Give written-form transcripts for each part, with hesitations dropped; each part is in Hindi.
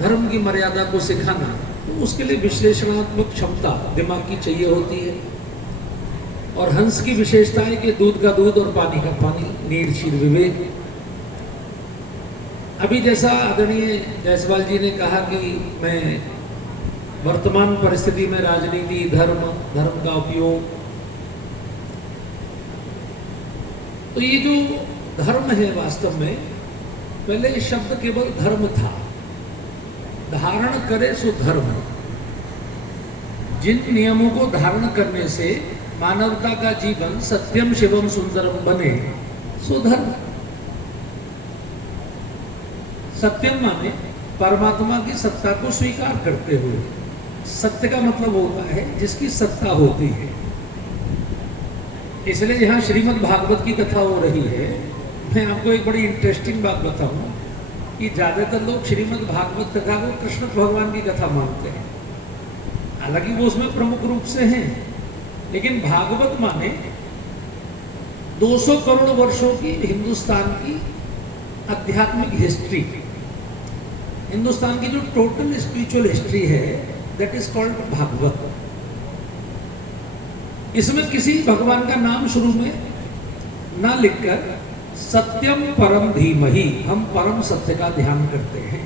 धर्म की मर्यादा को सिखाना, तो उसके लिए विश्लेषणात्मक क्षमता दिमाग की चाहिए होती है। और हंस की विशेषता है कि दूध का दूध और पानी का पानी, नीर क्षीर विवेक। अभी जैसा आदरणीय जायसवाल जी ने कहा कि मैं वर्तमान परिस्थिति में राजनीति, धर्म, धर्म का उपयोग, तो ये जो धर्म है वास्तव में, पहले ये शब्द केवल धर्म था, धारण करे सो धर्म। जिन नियमों को धारण करने से मानवता का जीवन सत्यम शिवम सुंदरम बने, सो धर्म। सत्यम माने परमात्मा की सत्ता को स्वीकार करते हुए। सत्य का मतलब होता है जिसकी सत्ता होती है। इसलिए यहाँ श्रीमद् भागवत की कथा हो रही है। मैं आपको एक बड़ी इंटरेस्टिंग बात बताऊं कि ज़्यादातर लोग श्रीमद् भागवत कथा को कृष्ण भगवान की कथा मानते हैं, हालांकि वो उसमें प्रमुख रूप से हैं, लेकिन भागवत माने 200 करोड़ वर्षों की हिंदुस्तान की आध्यात्मिक हिस्ट्री, हिंदुस्तान की जो टोटल स्पिरिचुअल हिस्ट्री है, दैट इज कॉल्ड भागवत। इसमें किसी भगवान का नाम शुरू में ना लिखकर सत्यम परम धीमहि, हम परम सत्य का ध्यान करते हैं।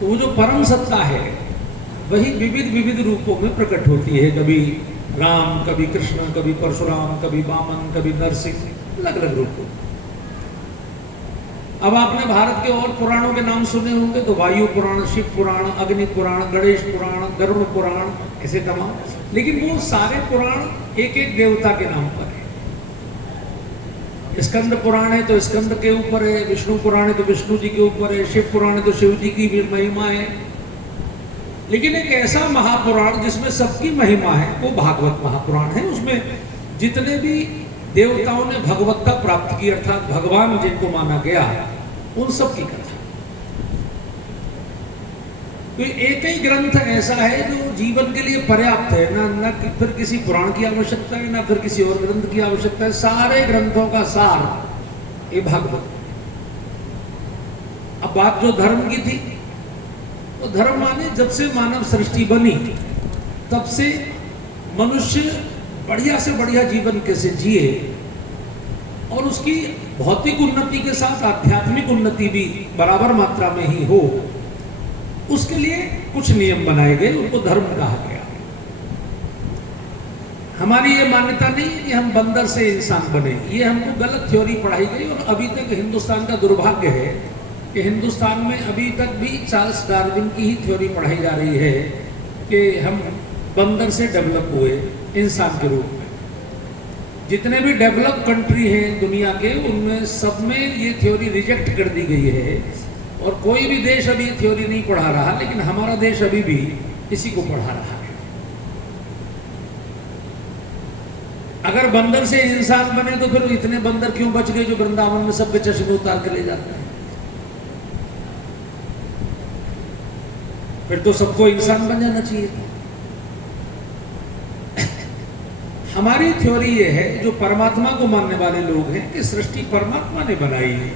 तो वो जो परम सत्ता है वही विविध विविध रूपों में प्रकट होती है। कभी राम, कभी कृष्ण, कभी परशुराम, कभी वामन, कभी नरसिंह, अलग अलग रूपों। अब आपने भारत के और पुराणों के नाम सुने होंगे, तो वायु पुराण, शिव पुराण, अग्नि पुराण, गणेश पुराण, गरुड़ पुराण, ऐसे तमाम। लेकिन वो सारे पुराण एक एक देवता के नाम पर है। स्कंद पुराण है तो स्कंद के ऊपर है, विष्णु पुराण है तो विष्णु जी के ऊपर है, शिव पुराण है तो शिव जी की भी महिमा है। लेकिन एक ऐसा महापुराण जिसमें सबकी महिमा है, वो भागवत महापुराण है। उसमें जितने भी देवताओं ने भगवत्ता प्राप्त की, अर्थात भगवान जिनको माना गया, उन सब की कथा। तो एक ही ग्रंथ ऐसा है जो जीवन के लिए पर्याप्त है, ना फिर किसी पुराण की आवश्यकता है, ना फिर किसी और ग्रंथ की आवश्यकता है। सारे ग्रंथों का सार ये भागवत। अब बात जो धर्म की थी, तो धर्म माने जब से मानव सृष्टि बनी तब से मनुष्य बढ़िया से बढ़िया जीवन कैसे जिए और उसकी भौतिक उन्नति के साथ आध्यात्मिक उन्नति भी बराबर मात्रा में ही हो, उसके लिए कुछ नियम बनाए गए, उनको धर्म कहा गया। हमारी ये मान्यता नहीं है कि हम बंदर से इंसान बने, ये हमको गलत थ्योरी पढ़ाई गई। और अभी तक हिंदुस्तान का दुर्भाग्य है कि हिंदुस्तान में अभी तक भी चार्ल्स डार्विन की ही थ्योरी पढ़ाई जा रही है कि हम बंदर से डेवलप हुए इंसान के रूप में। जितने भी डेवलप कंट्री हैं दुनिया के, उनमें सब में ये थ्योरी रिजेक्ट कर दी गई है और कोई भी देश अभी ये थ्योरी नहीं पढ़ा रहा, लेकिन हमारा देश अभी भी इसी को पढ़ा रहा है। अगर बंदर से इंसान बने तो फिर इतने बंदर क्यों बच गए जो वृंदावन में सबके चश्मे उतार के ले जाते हैं? फिर तो सबको इंसान बन जाना चाहिए। हमारी थ्योरी ये है, जो परमात्मा को मानने वाले लोग हैं, कि सृष्टि परमात्मा ने बनाई है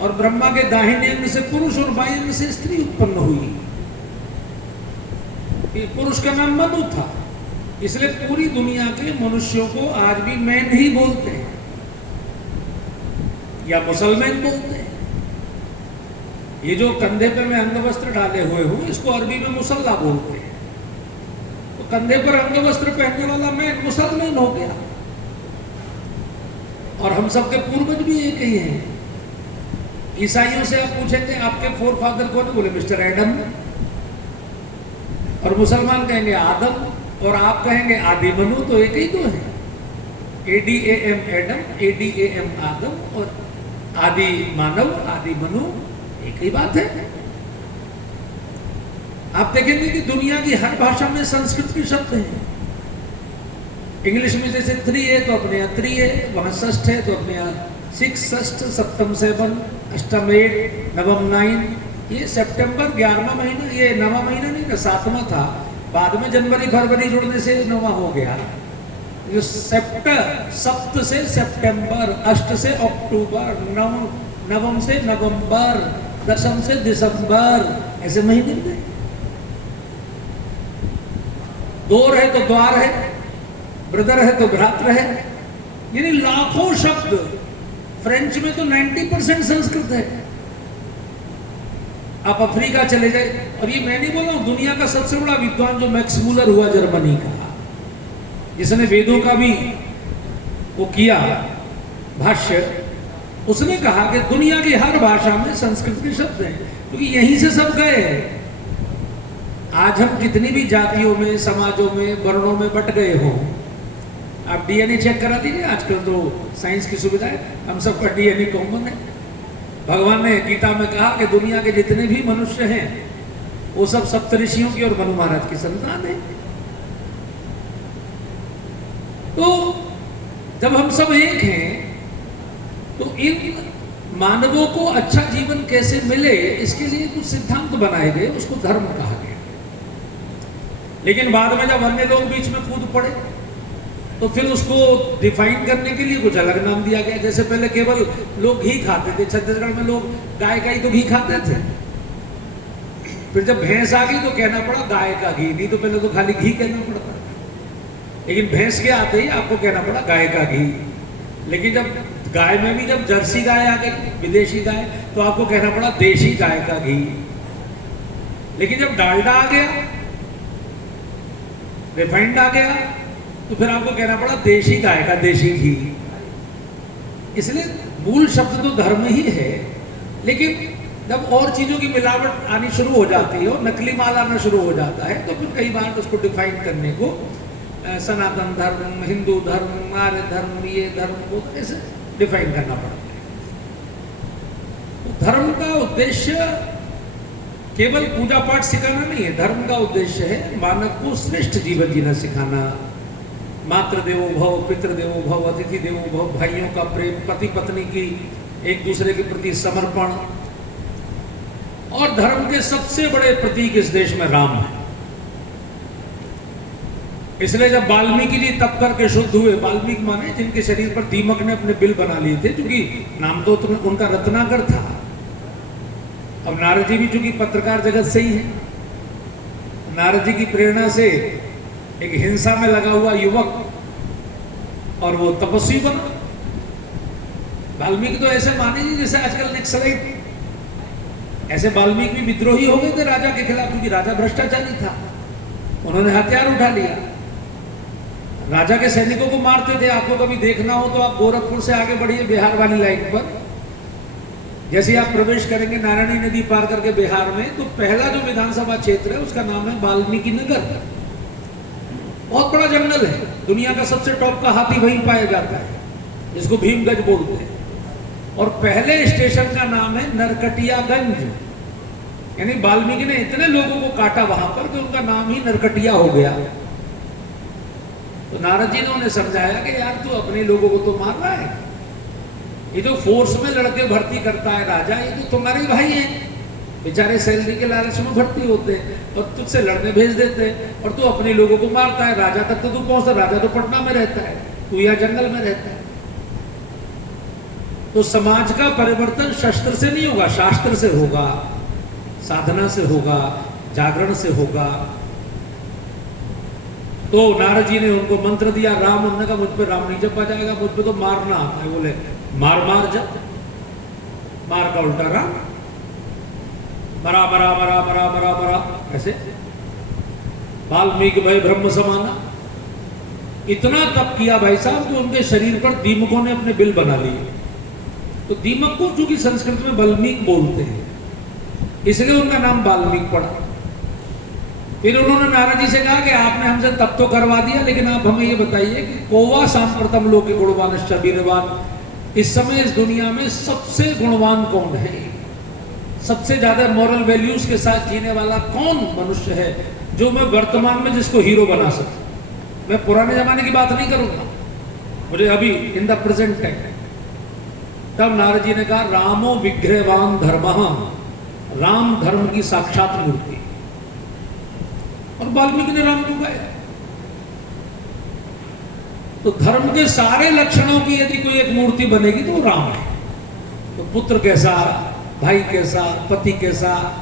और ब्रह्मा के दाहिने अंग से पुरुष और बाएं अंग से स्त्री उत्पन्न हुई। ये पुरुष का नाम मनु था, इसलिए पूरी दुनिया के मनुष्यों को आज भी मैन ही बोलते हैं या मुसलमान बोलते हैं। ये जो कंधे पर मैं अंगवस्त्र डाले हुए हूं, इसको अरबी में मुसल्ला बोलते हैं। तो कंधे पर अंगवस्त्र पहनने वाला मैं मुसलमान हो गया। और हम सबके पूर्वज भी एक ही हैं। ईसाइयों से आप पूछेंगे आपके फोर फादर कौन है, बोले मिस्टर एडम। और मुसलमान कहेंगे आदम, और आप कहेंगे आदि मनु, तो एक ही तो है। ADAM एडम, ADAM आदम, और आदि मानव, आदि मनु, एक ही बात है। आप देखेंगे कि दुनिया की हर भाषा में संस्कृत के शब्द हैं। इंग्लिश में जैसे 3 है तो अपने यहाँ 3 है, वहां षष्ठ है तो अपने यहाँ 6, षष्ठ, सप्तम 7, अष्टम 8, नवम 9। ये सितंबर 11वां महीना, ये 9वां महीना नहीं था, 7वां था। बाद में जनवरी फरवरी जुड़ने से 9वां हो गया। जो सप्त से सितंबर, अष्ट से अक्टूबर, नवम से नवंबर, दशम से दिसंबर, ऐसे महीने में। दोर है तो द्वार है, ब्रदर है तो भ्रातृ है, यानी लाखों शब्द। फ्रेंच में तो 90% संस्कृत है। आप अफ्रीका चले जाए, और ये मैं नहीं बोल रहा हूं, दुनिया का सबसे बड़ा विद्वान जो मैक्स मूलर हुआ जर्मनी का, जिसने वेदों का भी वो किया भाष्य, उसने कहा कि दुनिया की हर भाषा में संस्कृत के शब्द हैं, क्योंकि यहीं से सब गए हैं। आज हम कितनी भी जातियों में, समाजों में, वर्णों में बट गए हों, आप डीएनए चेक करा दीजिए। आजकल तो साइंस की सुविधा है, हम सबका डीएनए कॉमन है। भगवान ने गीता में कहा कि दुनिया के जितने भी मनुष्य हैं वो सब सप्तऋषियों की और मनु महाराज की संतान है। तो जब हम सब एक हैं, तो इन मानवों को अच्छा जीवन कैसे मिले, इसके लिए कुछ सिद्धांत बनाए गए, उसको धर्म कहा गया। लेकिन बाद में जब अन्य लोग बीच में कूद पड़े, तो फिर उसको डिफाइन करने के लिए कुछ अलग नाम दिया गया। जैसे पहले केवल लोग घी खाते थे, छत्तीसगढ़ में लोग गाय का ही तो घी खाते थे। फिर जब भैंस आ गई तो कहना पड़ा गाय का घी, नहीं तो पहले तो खाली घी कहना पड़ता था। लेकिन भैंस के आते ही आपको कहना पड़ा गाय का घी। लेकिन जब गाय में भी जब जर्सी गाय आ गई, विदेशी गाय, तो आपको कहना पड़ा देशी गाय का घी। लेकिन जब डालडा आ गया, रिफाइंड आ गया, तो फिर आपको कहना पड़ा देशी गाय का देशी घी। इसलिए मूल शब्द तो धर्म ही है, लेकिन जब और चीजों की मिलावट आनी शुरू हो जाती है और नकली माल आना शुरू हो जाता है, तो फिर कई बार उसको डिफाइन करने को सनातन धर्म, हिंदू धर्म, आर्य धर्म, ये धर्म, वो ऐसे डिफाइन करना पड़ता है। तो धर्म का उद्देश्य केवल पूजा पाठ सिखाना नहीं है। धर्म का उद्देश्य है मानव को श्रेष्ठ जीवन जीना सिखाना। मातृ देवो भव, पितृ देवो भव, अतिथि देवो भव, भाइयों का प्रेम, पति पत्नी की एक दूसरे के प्रति समर्पण। और धर्म के सबसे बड़े प्रतीक इस देश में राम है। इसलिए जब वाल्मीकि जी तप करके शुद्ध हुए, वाल्मीकि माने जिनके शरीर पर दीमक ने अपने बिल बना लिए थे, क्योंकि नाम तो उनका रत्नाकर था। अब नारद जी भी चूंकि पत्रकार जगत से ही है, नारद जी की प्रेरणा से एक हिंसा में लगा हुआ युवक और वो तपस्वी बना। वाल्मीकि तो ऐसे माने नहीं जैसे आजकल नक्सलाइट, ऐसे वाल्मीकि भी विद्रोही हो गए थे राजा के खिलाफ, क्योंकि राजा भ्रष्टाचारी था। उन्होंने हथियार उठा लिया, राजा के सैनिकों को मारते थे। आपको कभी देखना हो तो आप गोरखपुर से आगे बढ़िए बिहार वाली लाइन पर, जैसे आप प्रवेश करेंगे नारायणी नदी पार करके बिहार में, तो पहला जो विधानसभा क्षेत्र है उसका नाम है वाल्मीकि नगर। बहुत बड़ा जंगल है, दुनिया का सबसे टॉप का हाथी वहीं पाया जाता है, जिसको भीमगंज बोलते हैं। और पहले स्टेशन का नाम है नरकटियागंज, यानी वाल्मीकि ने इतने लोगों को काटा वहां पर कि उनका नाम ही नरकटिया हो गया। तो नारद जी ने उन्हें समझाया कि यार तू अपने लोगों को तो मार रहा है, ये जो फोर्स में लड़के भर्ती करता है राजा, ये तो तुम्हारे भाई हैं, बेचारे सैलरी के लालच में भर्ती होते हैं और तुझसे लड़ने भेज देते हैं, और तू अपने लोगों को मारता है। राजा तक तो तू पहुंचता, राजा तो पटना में रहता है, तू यहाँ जंगल में रहता है। तो समाज का परिवर्तन शस्त्र से नहीं होगा, शास्त्र से होगा, साधना से होगा, जागरण से होगा। तो नारद जी ने उनको मंत्र दिया राम, उन्होंने कहा मुझ पर राम नहीं जपा जाएगा, मुझ पर तो मारना आता है। बोले मार मार जप, मार का उल्टा राम, मरा मरा मरा मरा मरा मरा, ऐसे वाल्मीकि भय ब्रह्म समाना। इतना तप किया भाई साहब कि उनके शरीर पर दीमकों ने अपने बिल बना लिए। तो दीमक को चूंकि संस्कृत में वाल्मीकि बोलते हैं, इसलिए उनका नाम वाल्मीकि पड़ा। फिर उन्होंने नारद जी से कहा कि आपने हमसे तप तो करवा दिया, लेकिन आप हमें ये बताइए कि कोवा सांप्रतम लोके गुणवान वीरवान, इस समय इस दुनिया में सबसे गुणवान कौन है, सबसे ज्यादा मॉरल वैल्यूज के साथ जीने वाला कौन मनुष्य है जो मैं वर्तमान में जिसको हीरो बना सकूं। मैं पुराने जमाने की बात नहीं करूंगा, मुझे अभी इन द प्रेजेंट टाइम। तब नारद जी ने कहा रामो विग्रहवान धर्मः, राम धर्म की साक्षात मूर्ति। और वाल्मीकि ने राम को गाया। तो धर्म के सारे लक्षणों की यदि कोई एक मूर्ति बनेगी तो वो राम है। तो पुत्र कैसा, भाई के साथ, पति के साथ।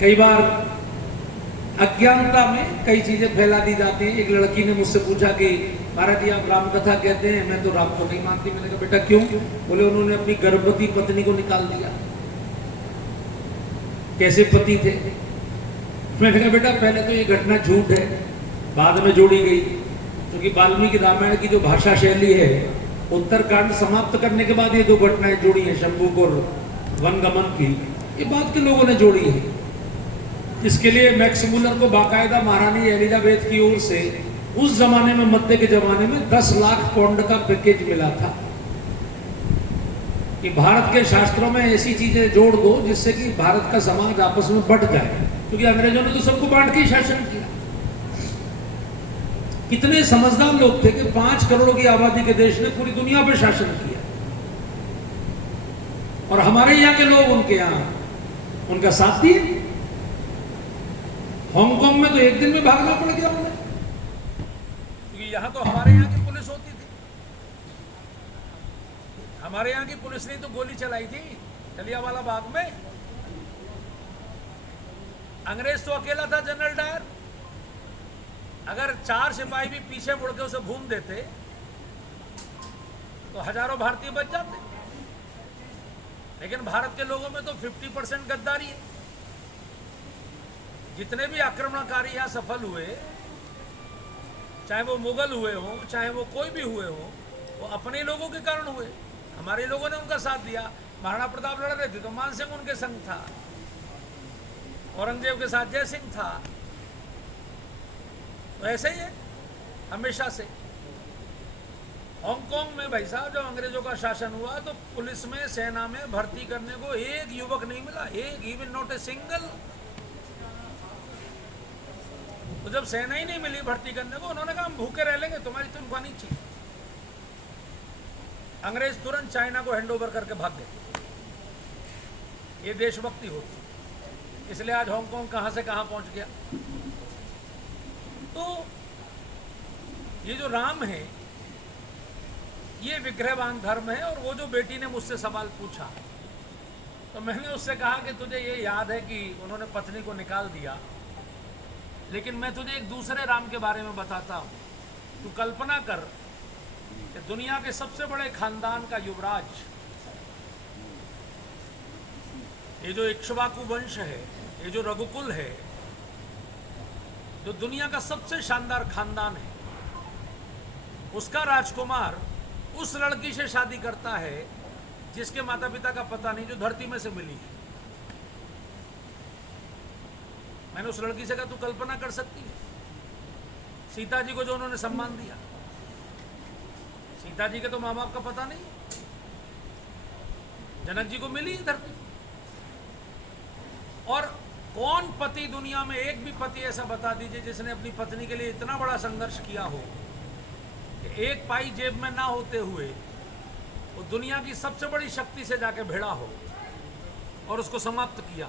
कई बार अज्ञानता में कई चीजें फैला दी जाती हैं। एक लड़की ने मुझसे पूछा कि महाराज जी आप राम कथा कहते हैं, मैं तो राम को नहीं मानती। मैंने कहा बेटा क्यों? बोले उन्होंने अपनी गर्भवती पत्नी को निकाल दिया। कैसे पति थे? मैंने कहा बेटा पहले तो ये घटना झूठ है, बाद में जोड़ी गई, क्योंकि वाल्मीकि रामायण की जो भाषा शैली है, उत्तरकांड समाप्त करने के बाद ये दो घटनाएं जोड़ी हैं, शंभुक और वनगमन की, ये बाद के लोगों ने जोड़ी है। इसके लिए मैक्स मुलर को बाकायदा महारानी एलिजाबेथ की ओर से उस जमाने में, मध्य के जमाने में 10 लाख पाउंड का पैकेज मिला था कि भारत के शास्त्रों में ऐसी चीजें जोड़ दो जिससे कि भारत का समाज आपस में बट जाए, क्योंकि अंग्रेजों ने तो सबको बांट के ही शासन किया। कितने समझदार लोग थे कि 5 करोड़ की आबादी के देश ने पूरी दुनिया पे शासन किया, और हमारे यहाँ के लोग उनके यहाँ उनका साथ दिए। हांगकांग में तो एक दिन में भागना पड़ गया उन्हें, क्योंकि यहां तो हमारे यहाँ की पुलिस होती थी। हमारे यहाँ की पुलिस ने तो गोली चलाई थी जलियांवाला बाग में। अंग्रेज तो अकेला था, जनरल डायर। अगर 4 सिपाही भी पीछे मुड़ के उसे भून देते तो हजारों भारतीय बच जाते। लेकिन भारत के लोगों में तो 50% गद्दारी है। जितने भी आक्रमणकारी यहां सफल हुए, चाहे वो मुगल हुए हों, चाहे वो कोई भी हुए हों, वो अपने लोगों के कारण हुए। हमारे लोगों ने उनका साथ दिया। महाराणा प्रताप लड़ रहे थे तो मान सिंह उनके संग था, औरंगजेब के साथ जय सिंह था। तो ऐसे ही है हमेशा से। हांगकांग में भाई साहब जब अंग्रेजों का शासन हुआ तो पुलिस में, सेना में भर्ती करने को एक युवक नहीं मिला, एक, इवन नॉट ए सिंगल। तो जब सेना ही नहीं मिली भर्ती करने को, उन्होंने कहा हम भूखे रह लेंगे, तुम्हारी तनख्वाह नहीं चाहिए। अंग्रेज तुरंत चाइना को हैंड ओवर करके भाग गए। ये देशभक्ति होती, इसलिए आज हांगकांग कहां से कहां पहुंच गया। तो ये जो राम है ये विग्रहवान धर्म है। और वो जो बेटी ने मुझसे सवाल पूछा तो मैंने उससे कहा कि तुझे ये याद है कि उन्होंने पत्नी को निकाल दिया, लेकिन मैं तुझे एक दूसरे राम के बारे में बताता हूं। तू कल्पना कर कि दुनिया के सबसे बड़े खानदान का युवराज, ये जो इक्ष्वाकु वंश है, ये जो रघुकुल है, जो दुनिया का सबसे शानदार खानदान है, उसका राजकुमार उस लड़की से शादी करता है जिसके माता पिता का पता नहीं, जो धरती में से मिली है। मैंने उस लड़की से कहा तू कल्पना कर सकती है सीता जी को जो उन्होंने सम्मान दिया। सीता जी के तो माँ बाप का पता नहीं, जनक जी को मिली है धरती। और कौन पति दुनिया में, एक भी पति ऐसा बता दीजिए जिसने अपनी पत्नी के लिए इतना बड़ा संघर्ष किया हो कि एक पाई जेब में ना होते हुए वो दुनिया की सबसे बड़ी शक्ति से जाके भिड़ा हो और उसको समाप्त किया।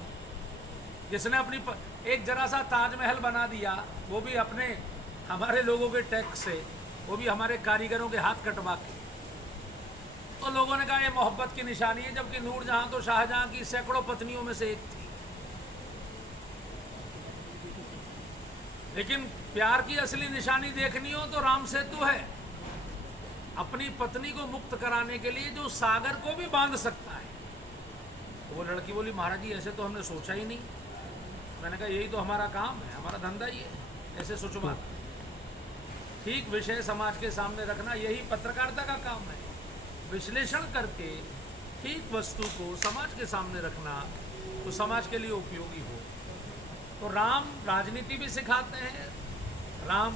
जिसने अपनी एक जरा सा ताजमहल बना दिया, वो भी अपने हमारे लोगों के टैक्स से, वो भी हमारे कारीगरों के हाथ कटवा के। तो लोगों ने कहा ये मोहब्बत की निशानी है, जबकि नूरजहां तो शाहजहां की सैकड़ों पत्नियों में से एक थी। लेकिन प्यार की असली निशानी देखनी हो तो राम सेतु है, अपनी पत्नी को मुक्त कराने के लिए जो सागर को भी बांध सकता है। तो वो लड़की बोली महाराज जी ऐसे तो हमने सोचा ही नहीं। मैंने कहा यही तो हमारा काम है, हमारा धंधा ही है ऐसे सोचना। ठीक विषय समाज के सामने रखना यही पत्रकारिता का काम है, विश्लेषण करके ठीक वस्तु को समाज के सामने रखना तो समाज के लिए उपयोगी हो। तो राम राजनीति भी सिखाते हैं, राम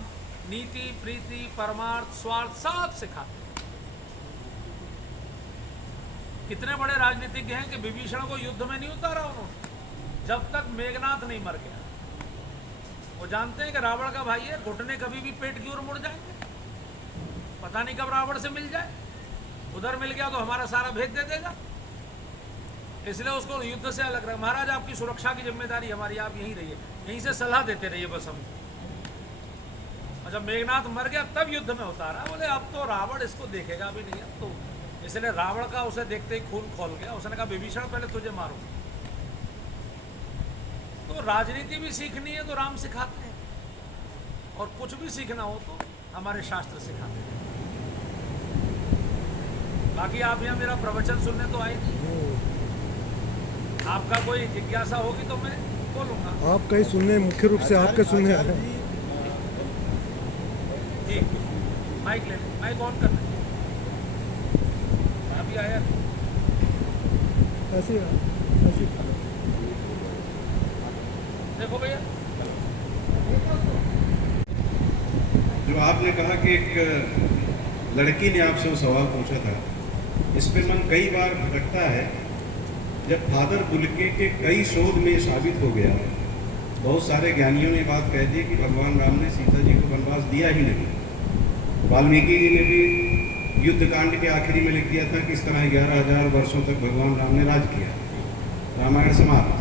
नीति, प्रीति, परमार्थ, स्वार्थ सब सिखाते हैं। कितने बड़े राजनीतिज्ञ हैं कि विभीषण को युद्ध में नहीं उतारा उन्होंने जब तक मेघनाथ नहीं मर गया। वो जानते हैं कि रावण का भाई है, घुटने कभी भी पेट की ओर मुड़ जाएंगे, पता नहीं कब रावण से मिल जाए, उधर मिल गया तो हमारा सारा भेद दे देगा। इसलिए उसको युद्ध से अलग रहा। महाराज आपकी सुरक्षा की जिम्मेदारी हमारी, आप यहीं रहिए, यहीं से सलाह देते रहिए बस हम। और जब मेघनाथ मर गया तब युद्ध में उतारा। बोले अब तो रावण इसको देखेगा भी नहीं, अब तो इसलिए रावण का उसे देखते ही खून खौल गया। उसने कहा विभीषण पहले तुझे मारो। तो राजनीति भी सीखनी है तो राम सिखाते हैं, और कुछ भी सीखना हो तो हमारे शास्त्र सिखाते हैं। बाकी आप यहाँ मेरा प्रवचन सुनने तो आए नहीं, आपका कोई जिज्ञासा होगी तो मैं बोलूँगा। आप कहीं सुनने, मुख्य रूप से आपके सुनने आ रहे हैं। ठीक, माइक ले लें, माइक ऑन कर लें। अभी आया ऐसे देखो भैया, जो आपने कहा कि एक लड़की ने आपसे वो सवाल पूछा था, इस पे मन कई बार भटकता है। जब फादर बुल्के के कई शोध में ये साबित हो गया, बहुत सारे ज्ञानियों ने बात कह दी कि भगवान राम ने सीता जी को वनवास दिया ही नहीं। वाल्मीकि जी ने भी युद्धकांड के आखिरी में लिख दिया था कि इस तरह 11,000 वर्षों तक भगवान राम ने राज किया, रामायण समाप्त।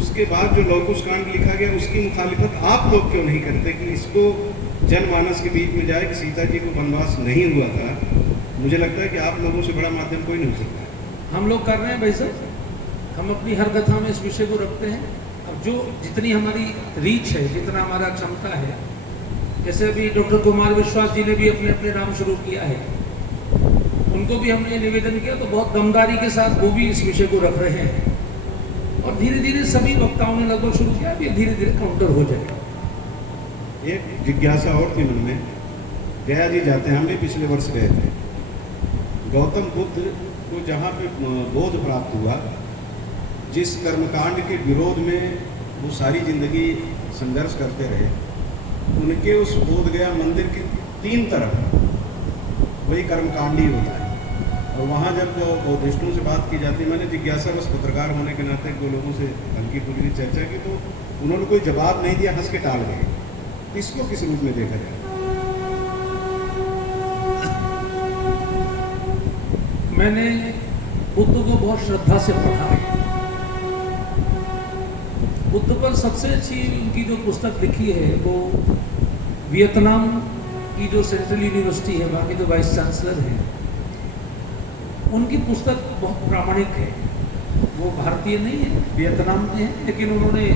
उसके बाद जो लौकुश कांड लिखा गया उसकी मुखालिफत आप लोग क्यों नहीं करते कि इसको जनमानस के बीच में जाए कि सीता जी को वनवास नहीं हुआ था। मुझे लगता है कि आप लोगों से बड़ा माध्यम कोई नहीं हो सकता। हम लोग कर रहे हैं भाई साहब, हम अपनी हर कथा में इस विषय को रखते हैं। अब जो जितनी हमारी रीच है, जितना हमारा क्षमता है, जैसे अभी डॉक्टर कुमार विश्वास जी ने भी अपने अपने नाम शुरू किया है, उनको भी हमने निवेदन किया तो बहुत दमदारी के साथ वो भी इस विषय को रख रहे हैं। और धीरे धीरे सभी वक्ताओं ने लगभग शुरू किया, अभी धीरे धीरे काउंटर हो जाएगा। एक जिज्ञासा और थी मन में, गया जी जाते हैं, हम भी पिछले वर्ष गए थे। गौतम बुद्ध को जहाँ पे बोध प्राप्त हुआ, जिस कर्मकांड के विरोध में वो सारी जिंदगी संघर्ष करते रहे, उनके उस बोध गया मंदिर की 3 तरफ वही कर्मकांड ही होता है। और वहाँ जब बौद्धिस्टों से बात की जाती है, मैंने जिज्ञासा बस पत्रकार होने के नाते 2 लोगों से हल्की फुल्की चर्चा की तो उन्होंने कोई जवाब नहीं दिया, हंस के टाल गए। इसको किस रूप में देखा जाए? मैंने बुद्ध को बहुत श्रद्धा से पढ़ा। बुद्ध पर सबसे अच्छी उनकी जो पुस्तक लिखी है वो वियतनाम की जो सेंट्रल यूनिवर्सिटी है, वहाँ के जो वाइस चांसलर हैं, उनकी पुस्तक बहुत प्रामाणिक है। वो भारतीय नहीं है, वियतनाम में है, लेकिन उन्होंने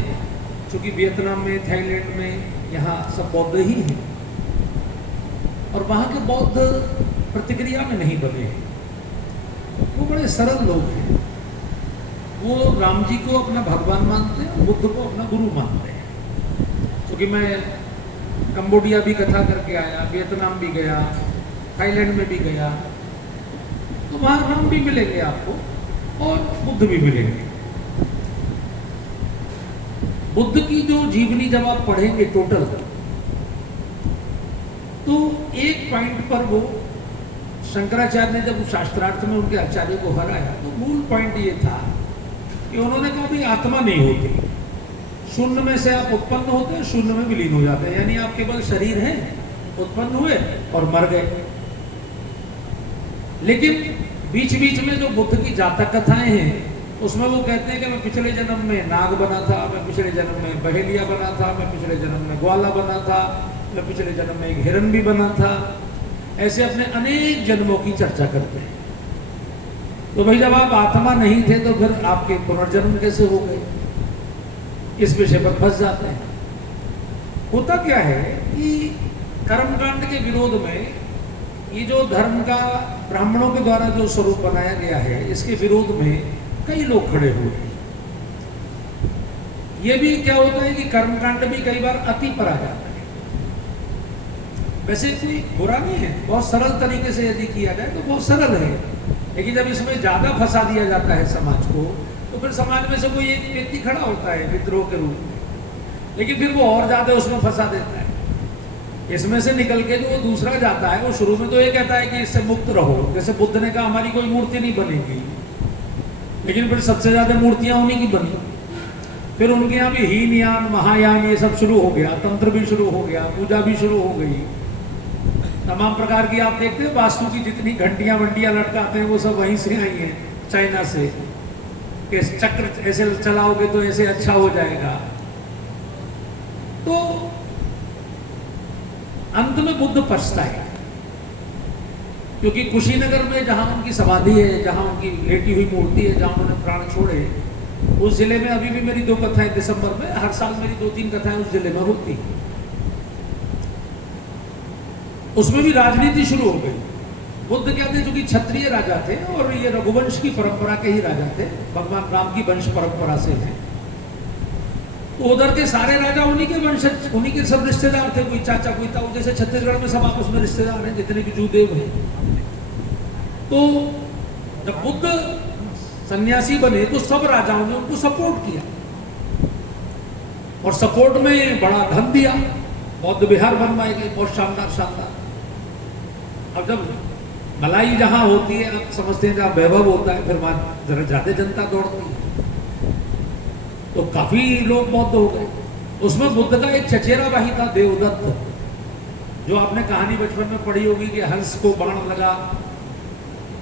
चूँकि वियतनाम में, थाईलैंड में, यहाँ सब बौद्ध ही हैं और वहाँ के बौद्ध प्रतिक्रिया में नहीं बने हैं। वो बड़े सरल लोग हैं। वो राम जी को अपना भगवान मानते हैं, बुद्ध को अपना गुरु मानते हैं। क्योंकि मैं कंबोडिया भी कथा करके आया, वियतनाम भी गया, थाईलैंड में भी गया, तो वहाँ राम भी मिलेंगे आपको और बुद्ध भी मिलेंगे। बुद्ध की जो जीवनी जब आप पढ़ेंगे टोटल, तो एक पॉइंट पर वो शंकराचार्य ने जब शास्त्रार्थ में उनके आचार्य को हराया तो मूल पॉइंट ये था कि उन्होंने कहा भी आत्मा नहीं होती, शून्य में से आप उत्पन्न होते हैं, शून्य में विलीन हो जाते हैं। यानी आप केवल शरीर हैं, उत्पन्न हुए और मर गए। लेकिन बीच बीच में जो बुद्ध की जातक कथाएं हैं, उसमें वो कहते हैं कि मैं पिछले जन्म में नाग बना था, मैं पिछले जन्म में बहेलिया बना था, मैं पिछले जन्म में ग्वाला बना था, मैं पिछले जन्म में एक हिरन भी बना था। ऐसे अपने अनेक जन्मों की चर्चा करते हैं। तो भाई जब आप आत्मा नहीं थे तो फिर आपके पुनर्जन्म कैसे हो गए, इस विषय पर फंस जाते हैं। होता क्या है कि कर्मकांड के विरोध में ये जो धर्म का ब्राह्मणों के द्वारा जो स्वरूप बनाया गया है, इसके विरोध में कई लोग खड़े हुए हैं। ये भी क्या होता है कि कर्मकांड भी कई बार अति पर आ जाता है। वैसे कोई बुरा नहीं है, बहुत सरल तरीके से यदि किया जाए तो बहुत सरल है, लेकिन जब इसमें ज़्यादा फंसा दिया जाता है समाज को, तो फिर समाज में से कोई एक व्यक्ति खड़ा होता है विद्रोह के रूप में, लेकिन फिर वो और ज़्यादा उसमें फंसा देता है। इसमें से निकल के जो वो दूसरा जाता है, वो शुरू में तो ये कहता है कि इससे मुक्त रहो, जैसे बुद्ध ने कहा हमारी कोई मूर्ति नहीं बनेगी, लेकिन फिर सबसे ज़्यादा मूर्तियाँ उन्हीं की बनी। फिर उनके यहाँ भी हीनयान, महायान ये सब शुरू हो गया, तंत्र भी शुरू हो गया, पूजा भी शुरू हो गई, तमाम प्रकार की। आप देखते हैं वास्तु की जितनी घंटियां वंटियां लटकाते हैं वो सब वहीं से आई हैं, चाइना से, कि चक्र ऐसे चलाओगे तो ऐसे अच्छा हो जाएगा। तो अंत में बुद्ध पछता है क्योंकि कुशीनगर में जहाँ उनकी समाधि है, जहाँ उनकी लेटी हुई मूर्ति है, जहाँ उन्होंने प्राण छोड़े, उस जिले में अभी भी मेरी 2 कथाएं दिसंबर में, हर साल मेरी 2-3 कथाएं उस जिले में होती हैं। उसमें भी राजनीति शुरू हो गई। बुद्ध क्या थे, जो कि क्षत्रिय राजा थे और ये रघुवंश की परंपरा के ही राजा थे, भगवान राम की वंश परंपरा से थे। तो उधर के सारे राजा उन्हीं के वंशज, उन्हीं के सब रिश्तेदार थे, कोई चाचा कोई ताऊ, जैसे छत्तीसगढ़ में सब आपस में रिश्तेदार हैं, जितने भी जूदेव हैं। तो जब बुद्ध सन्यासी बने तो सब राजाओं ने उनको सपोर्ट किया और सपोर्ट में बड़ा धन दिया, बौद्ध विहार बनवाए गए, बहुत शानदार शानदार। अब जब मलाई जहां होती है, आप समझते हैं जहां वैभव होता है, फिर वहां जरा ज्यादा जनता दौड़ती है, तो काफी लोग बौद्ध हो गए। उसमें बुद्ध का एक चचेरा भाई था, देवदत्त, जो आपने कहानी बचपन में पढ़ी होगी कि हंस को बाण लगा,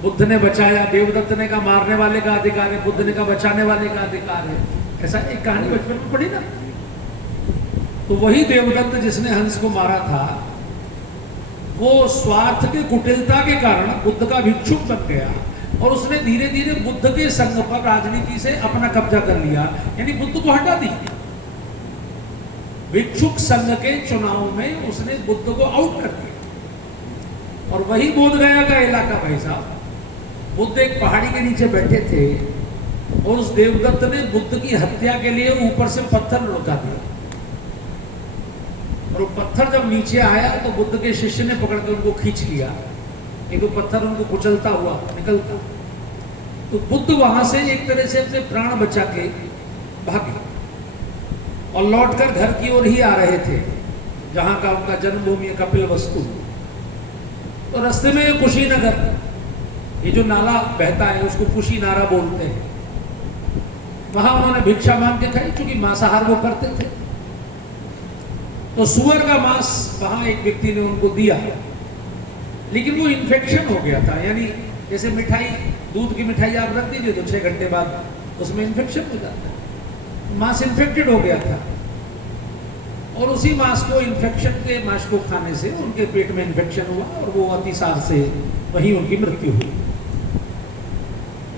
बुद्ध ने बचाया, देवदत्त ने कहा मारने वाले का अधिकार है, बुद्ध ने कहा बचाने वाले का अधिकार है। ऐसा एक कहानी बचपन में पढ़ी ना। तो वही देवदत्त जिसने हंस को मारा था, वो स्वार्थ के कुटिलता के कारण बुद्ध का भिक्षुक बन गया और उसने धीरे धीरे बुद्ध के संग पर राजनीति से अपना कब्जा कर लिया, यानी बुद्ध को हटा दी। भिक्षुक संघ के चुनाव में उसने बुद्ध को आउट कर दिया। और वही बोधगया का इलाका, भाई साहब, बुद्ध एक पहाड़ी के नीचे बैठे थे और उस देवदत्त ने बुद्ध की हत्या के लिए ऊपर से पत्थर लौटा दिया और वो पत्थर जब नीचे आया तो बुद्ध के शिष्य ने पकड़ कर उनको खींच लिया, एक पत्थर उनको कुचलता हुआ निकलता। तो बुद्ध वहां से एक तरह से अपने प्राण बचा के भागे और लौटकर घर की ओर ही आ रहे थे, जहां का उनका जन्मभूमि है, कपिलवस्तु। तो रास्ते में कुशीनगर, ये जो नाला बहता है उसको कुशीनारा बोलते हैं, वहां उन्होंने भिक्षा मांग के खाई, क्योंकि मांसाहार वो करते थे। तो सुअर का मांस वहां एक व्यक्ति ने उनको दिया, लेकिन वो इन्फेक्शन हो गया था, यानी जैसे मिठाई, दूध की मिठाई आप रख दीजिए तो 6 घंटे बाद उसमें इन्फेक्शन हो जाता है। मांस इन्फेक्टेड हो गया था और उसी मांस को, इन्फेक्शन के मांस को खाने से उनके पेट में इन्फेक्शन हुआ और वो अतिसार से वहीं उनकी मृत्यु हुई।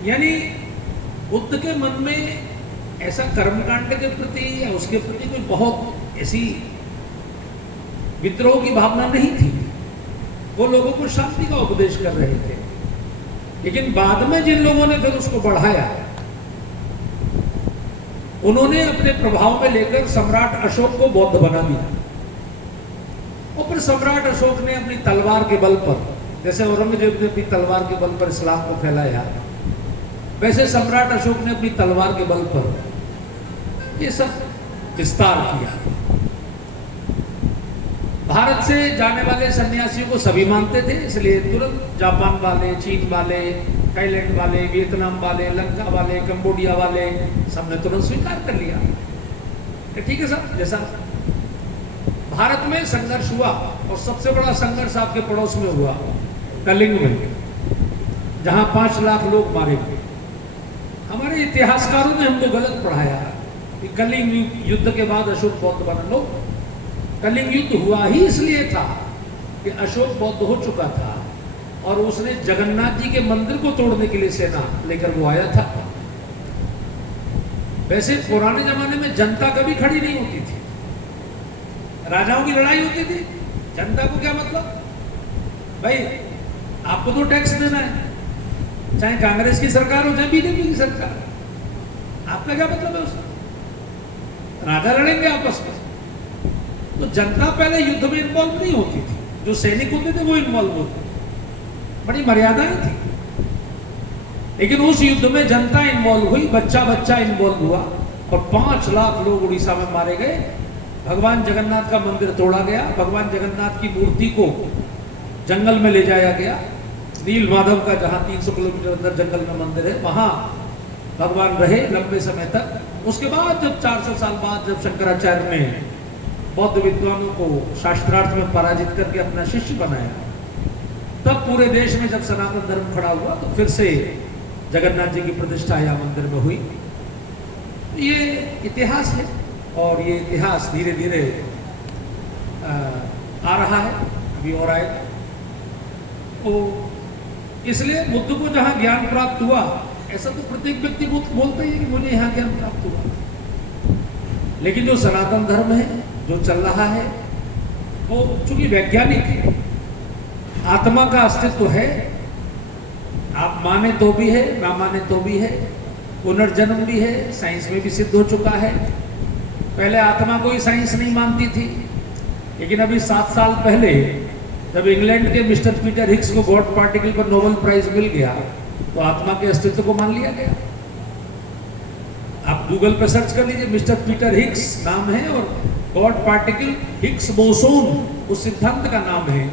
यानी बुद्ध के मन में ऐसा कर्मकांड के प्रति या उसके प्रति कोई बहुत ऐसी विद्रोह की भावना नहीं थी। वो लोगों को शांति का उपदेश कर रहे थे। लेकिन बाद में जिन लोगों ने फिर उसको बढ़ाया, उन्होंने अपने प्रभाव में लेकर सम्राट अशोक को बौद्ध बना दिया। और फिर सम्राट अशोक ने अपनी तलवार के बल पर, जैसे औरंगजेब ने अपनी तलवार के बल पर इस्लाम को फैलाया, वैसे सम्राट अशोक ने अपनी तलवार के बल पर ये सब विस्तार किया। भारत से जाने वाले सन्यासियों को सभी मानते थे, इसलिए तुरंत जापान वाले, चीन वाले, थाईलैंड वाले, वियतनाम वाले, लंका वाले, कंबोडिया वाले, सबने तुरंत स्वीकार कर लिया। ठीक है साहब। जैसा भारत में संघर्ष हुआ और सबसे बड़ा संघर्ष आपके पड़ोस में हुआ, कलिंग में, जहां 5 लाख लोग मारे गए। हमारे इतिहासकारों ने हमको गलत पढ़ाया कि कलिंग युद्ध के बाद अशोक बौद्ध बना। लो, कलिंग युद्ध हुआ ही इसलिए था कि अशोक बौद्ध हो चुका था और उसने जगन्नाथ जी के मंदिर को तोड़ने के लिए सेना लेकर वो आया था। वैसे पुराने जमाने में जनता कभी खड़ी नहीं होती थी, राजाओं की लड़ाई होती थी। जनता को क्या मतलब, भाई आपको तो टैक्स देना है, चाहे कांग्रेस की सरकार हो चाहे बीजेपी की सरकार, आपका क्या मतलब है उसमें? राजा लड़ेंगे आपस में। तो जनता पहले युद्ध में इन्वॉल्व नहीं होती थी, जो सैनिक होते थे वो इन्वॉल्व होते थे, बड़ी मर्यादाएं थी। लेकिन उस युद्ध में जनता इन्वॉल्व हुई, बच्चा बच्चा इन्वॉल्व हुआ और 5 लाख लोग उड़ीसा में मारे गए। भगवान जगन्नाथ का मंदिर तोड़ा गया, भगवान जगन्नाथ की मूर्ति को जंगल में ले जाया गया। नील माधव का जहाँ 300 किलोमीटर अंदर जंगल में मंदिर है, वहाँ भगवान रहे लंबे समय तक। उसके बाद जब 400 साल बाद जब शंकराचार्य ने बौद्ध विद्वानों को शास्त्रार्थ में पराजित करके अपना शिष्य बनाया, तब पूरे देश में जब सनातन धर्म खड़ा हुआ तो फिर से जगन्नाथ जी की प्रतिष्ठा यहाँ मंदिर में हुई। ये इतिहास है और ये इतिहास धीरे धीरे आ रहा है, अभी और आएगा। तो इसलिए बुद्ध को जहाँ ज्ञान प्राप्त हुआ, ऐसा तो प्रत्येक व्यक्ति बोलता ही है कि मुझे यहाँ ज्ञान प्राप्त हुआ। लेकिन जो सनातन धर्म है, जो चल रहा है, वो चूंकि वैज्ञानिक है, आत्मा का अस्तित्व है, आप माने तो भी है, ना माने तो भी है, पुनर्जन्म भी है, साइंस में भी सिद्ध हो चुका है। पहले आत्मा को ही साइंस नहीं मानती थी, लेकिन अभी 7 साल पहले जब इंग्लैंड के मिस्टर पीटर हिग्स को गॉड पार्टिकल पर नोबेल प्राइज मिल गया, तो आत्मा के अस्तित्व को मान लिया गया। आप गूगल पर सर्च कर लीजिए, मिस्टर पीटर हिग्स नाम है और गॉड पार्टिकल हिग्स बोसोन उस सिद्धांत का नाम है।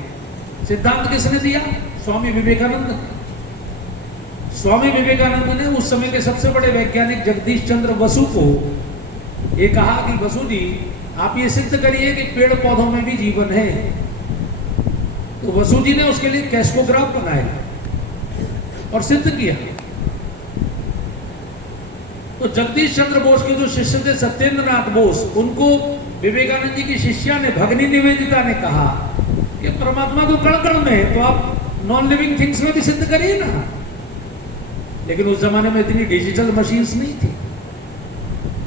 सिद्धांत किसने दिया? स्वामी विवेकानंद। स्वामी विवेकानंद ने उस समय के सबसे बड़े वैज्ञानिक जगदीश चंद्र बसु को ये कहा कि बसु जी, आप ये सिद्ध करिए कि पेड़ पौधों में भी जीवन है। तो बसु जी ने उसके लिए कैस्कोग्राफ बनाया और सिद्ध किया। तो जगदीश चंद्र बोस के जो शिष्य थे सत्येंद्र नाथ बोस, उनको विवेकानंद जी की शिष्या ने, भगनी निवेदिता ने कहा कि परमात्मा तो कण कण में है, तो आप नॉन लिविंग थिंग्स में भी सिद्ध करिए ना। लेकिन उस जमाने में इतनी डिजिटल मशीन्स नहीं थी,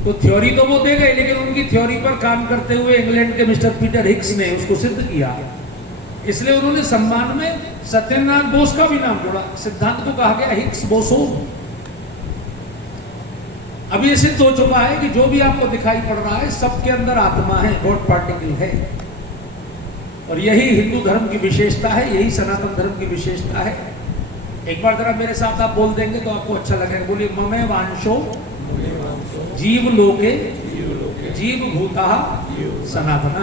तो थ्योरी तो वो दे गए, लेकिन उनकी थ्योरी पर काम करते हुए इंग्लैंड के मिस्टर पीटर हिग्स ने उसको सिद्ध किया। इसलिए उन्होंने सम्मान में सत्येंद्र नाथ बोस का भी नाम जोड़ा। सिद्धांत को कहा गया हिग्स बोसोन। अब ये सिद्ध हो चुका है कि जो भी आपको दिखाई पड़ रहा है, सबके अंदर आत्मा है, गॉड पार्टिकल है। और यही हिंदू धर्म की विशेषता है, यही सनातन धर्म की विशेषता है। एक बार जरा मेरे साथ आप बोल देंगे तो आपको अच्छा लगेगा। बोलिए, ममे वांशो जीव लोके जीव भूता सनातन।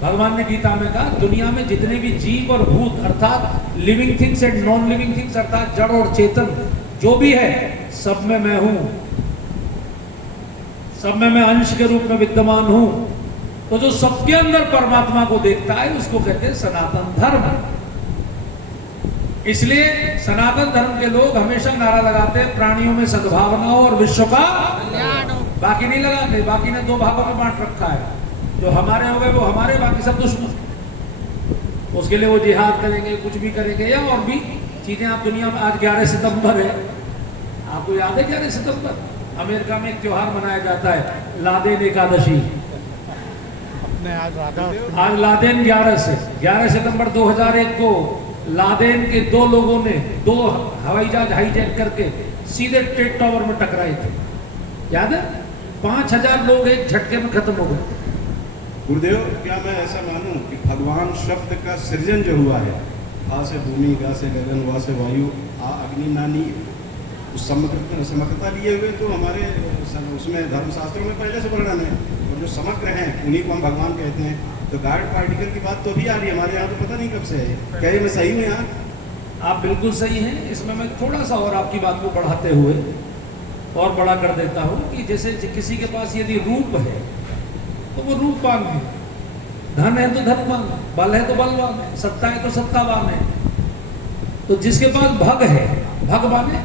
भगवान ने गीता में कहा, दुनिया में जितने भी जीव और भूत अर्थात living things and non living things अर्थात जड़ और चेतन जो भी है, सब में मैं हूं, सब में मैं अंश के रूप में विद्यमान हूं। तो जो सबके अंदर परमात्मा को देखता है, उसको कहते हैं सनातन धर्म। इसलिए सनातन धर्म के लोग हमेशा नारा लगाते हैं, प्राणियों में सद्भावना हो और विश्व का बाकी नहीं लगाते। बाकी ने 2 भागों में बांट रखा है, जो हमारे हो गए वो हमारे, बाकी सब दुश्मन। उसके लिए वो जिहाद करेंगे, कुछ भी करेंगे, या और भी चीजें। आप दुनिया में आज 11 सितंबर है, आपको याद है 11 सितंबर? अमेरिका में एक त्योहार मनाया जाता है, लादेन एकादशी। अपने आज लादेन 11 सितंबर 2001 को लादेन के 2 लोगों ने 2 हवाई जहाज हाईजैक करके सीधे ट्रेड टावर में टकराए थे, याद है? 5000 लोग एक झटके में खत्म हो गए। गुरुदेव, क्या मैं ऐसा मानूं कि भगवान शब्द का सृजन जो हुआ है, आ से भूमि, गा से गगन, वा से वायु, आ अग्नि नानी, उस समग्रता लिए हुए तो हमारे उसमें धर्मशास्त्रों में पहले से वर्णन है, और जो समग्र हैं उन्हीं को हम भगवान कहते हैं। तो गॉड पार्टिकल की बात तो अभी आ रही है हमारे यहाँ, तो पता नहीं कब से है। क्या ये मैं सही हूँ यहाँ? आप बिल्कुल सही हैं। इसमें मैं थोड़ा सा और आपकी बात को बढ़ाते हुए और बड़ा कर देता हूँ कि जैसे किसी के पास यदि रूप है तो वो रूपवान है, धन है तो धनवान है, बल है तो बलवान है, सत्ता है तो सत्तावान है। तो जिसके पास भग है, भगवान है,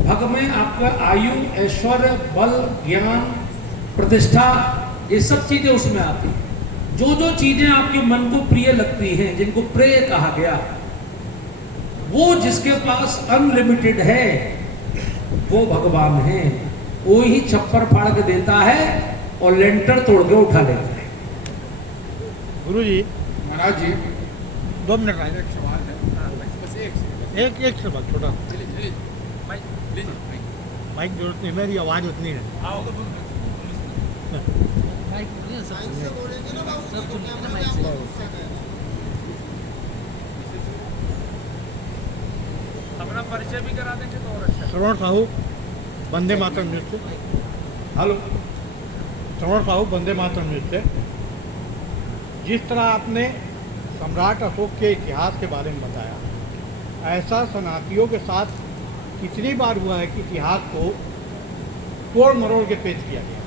भग में आपका आयु, ऐश्वर्य, बल, ज्ञान, प्रतिष्ठा, ये सब चीजें उसमें आती हैं। जो जो चीजें आपके मन को प्रिय लगती हैं, जिनको प्रेय कहा गया, वो जिसके पास अनलिमिटेड है वो भगवान है। वो ही छप्पर फाड़ के देता है और लेंटर तोड़ के उठा लेता है। गुरु जी, महाराज जी, 2 मिनट आए। एक सवाल है, बस एक एक सवाल छोटा। माइक माइक जरूरत नहीं, मेरी आवाज़ उतनी है। अपना परिचय भी करा देंगे तो और अच्छा। श्रवण साहू, वंदे मातरम नृत्य। हेलो, श्रवण साहू, वंदे मातरम नृत्य। जिस तरह आपने सम्राट अशोक के इतिहास के बारे में बताया, ऐसा सनातियों के साथ कितनी बार हुआ है कि इतिहास को तोड़ मरोड़ के पेश किया गया?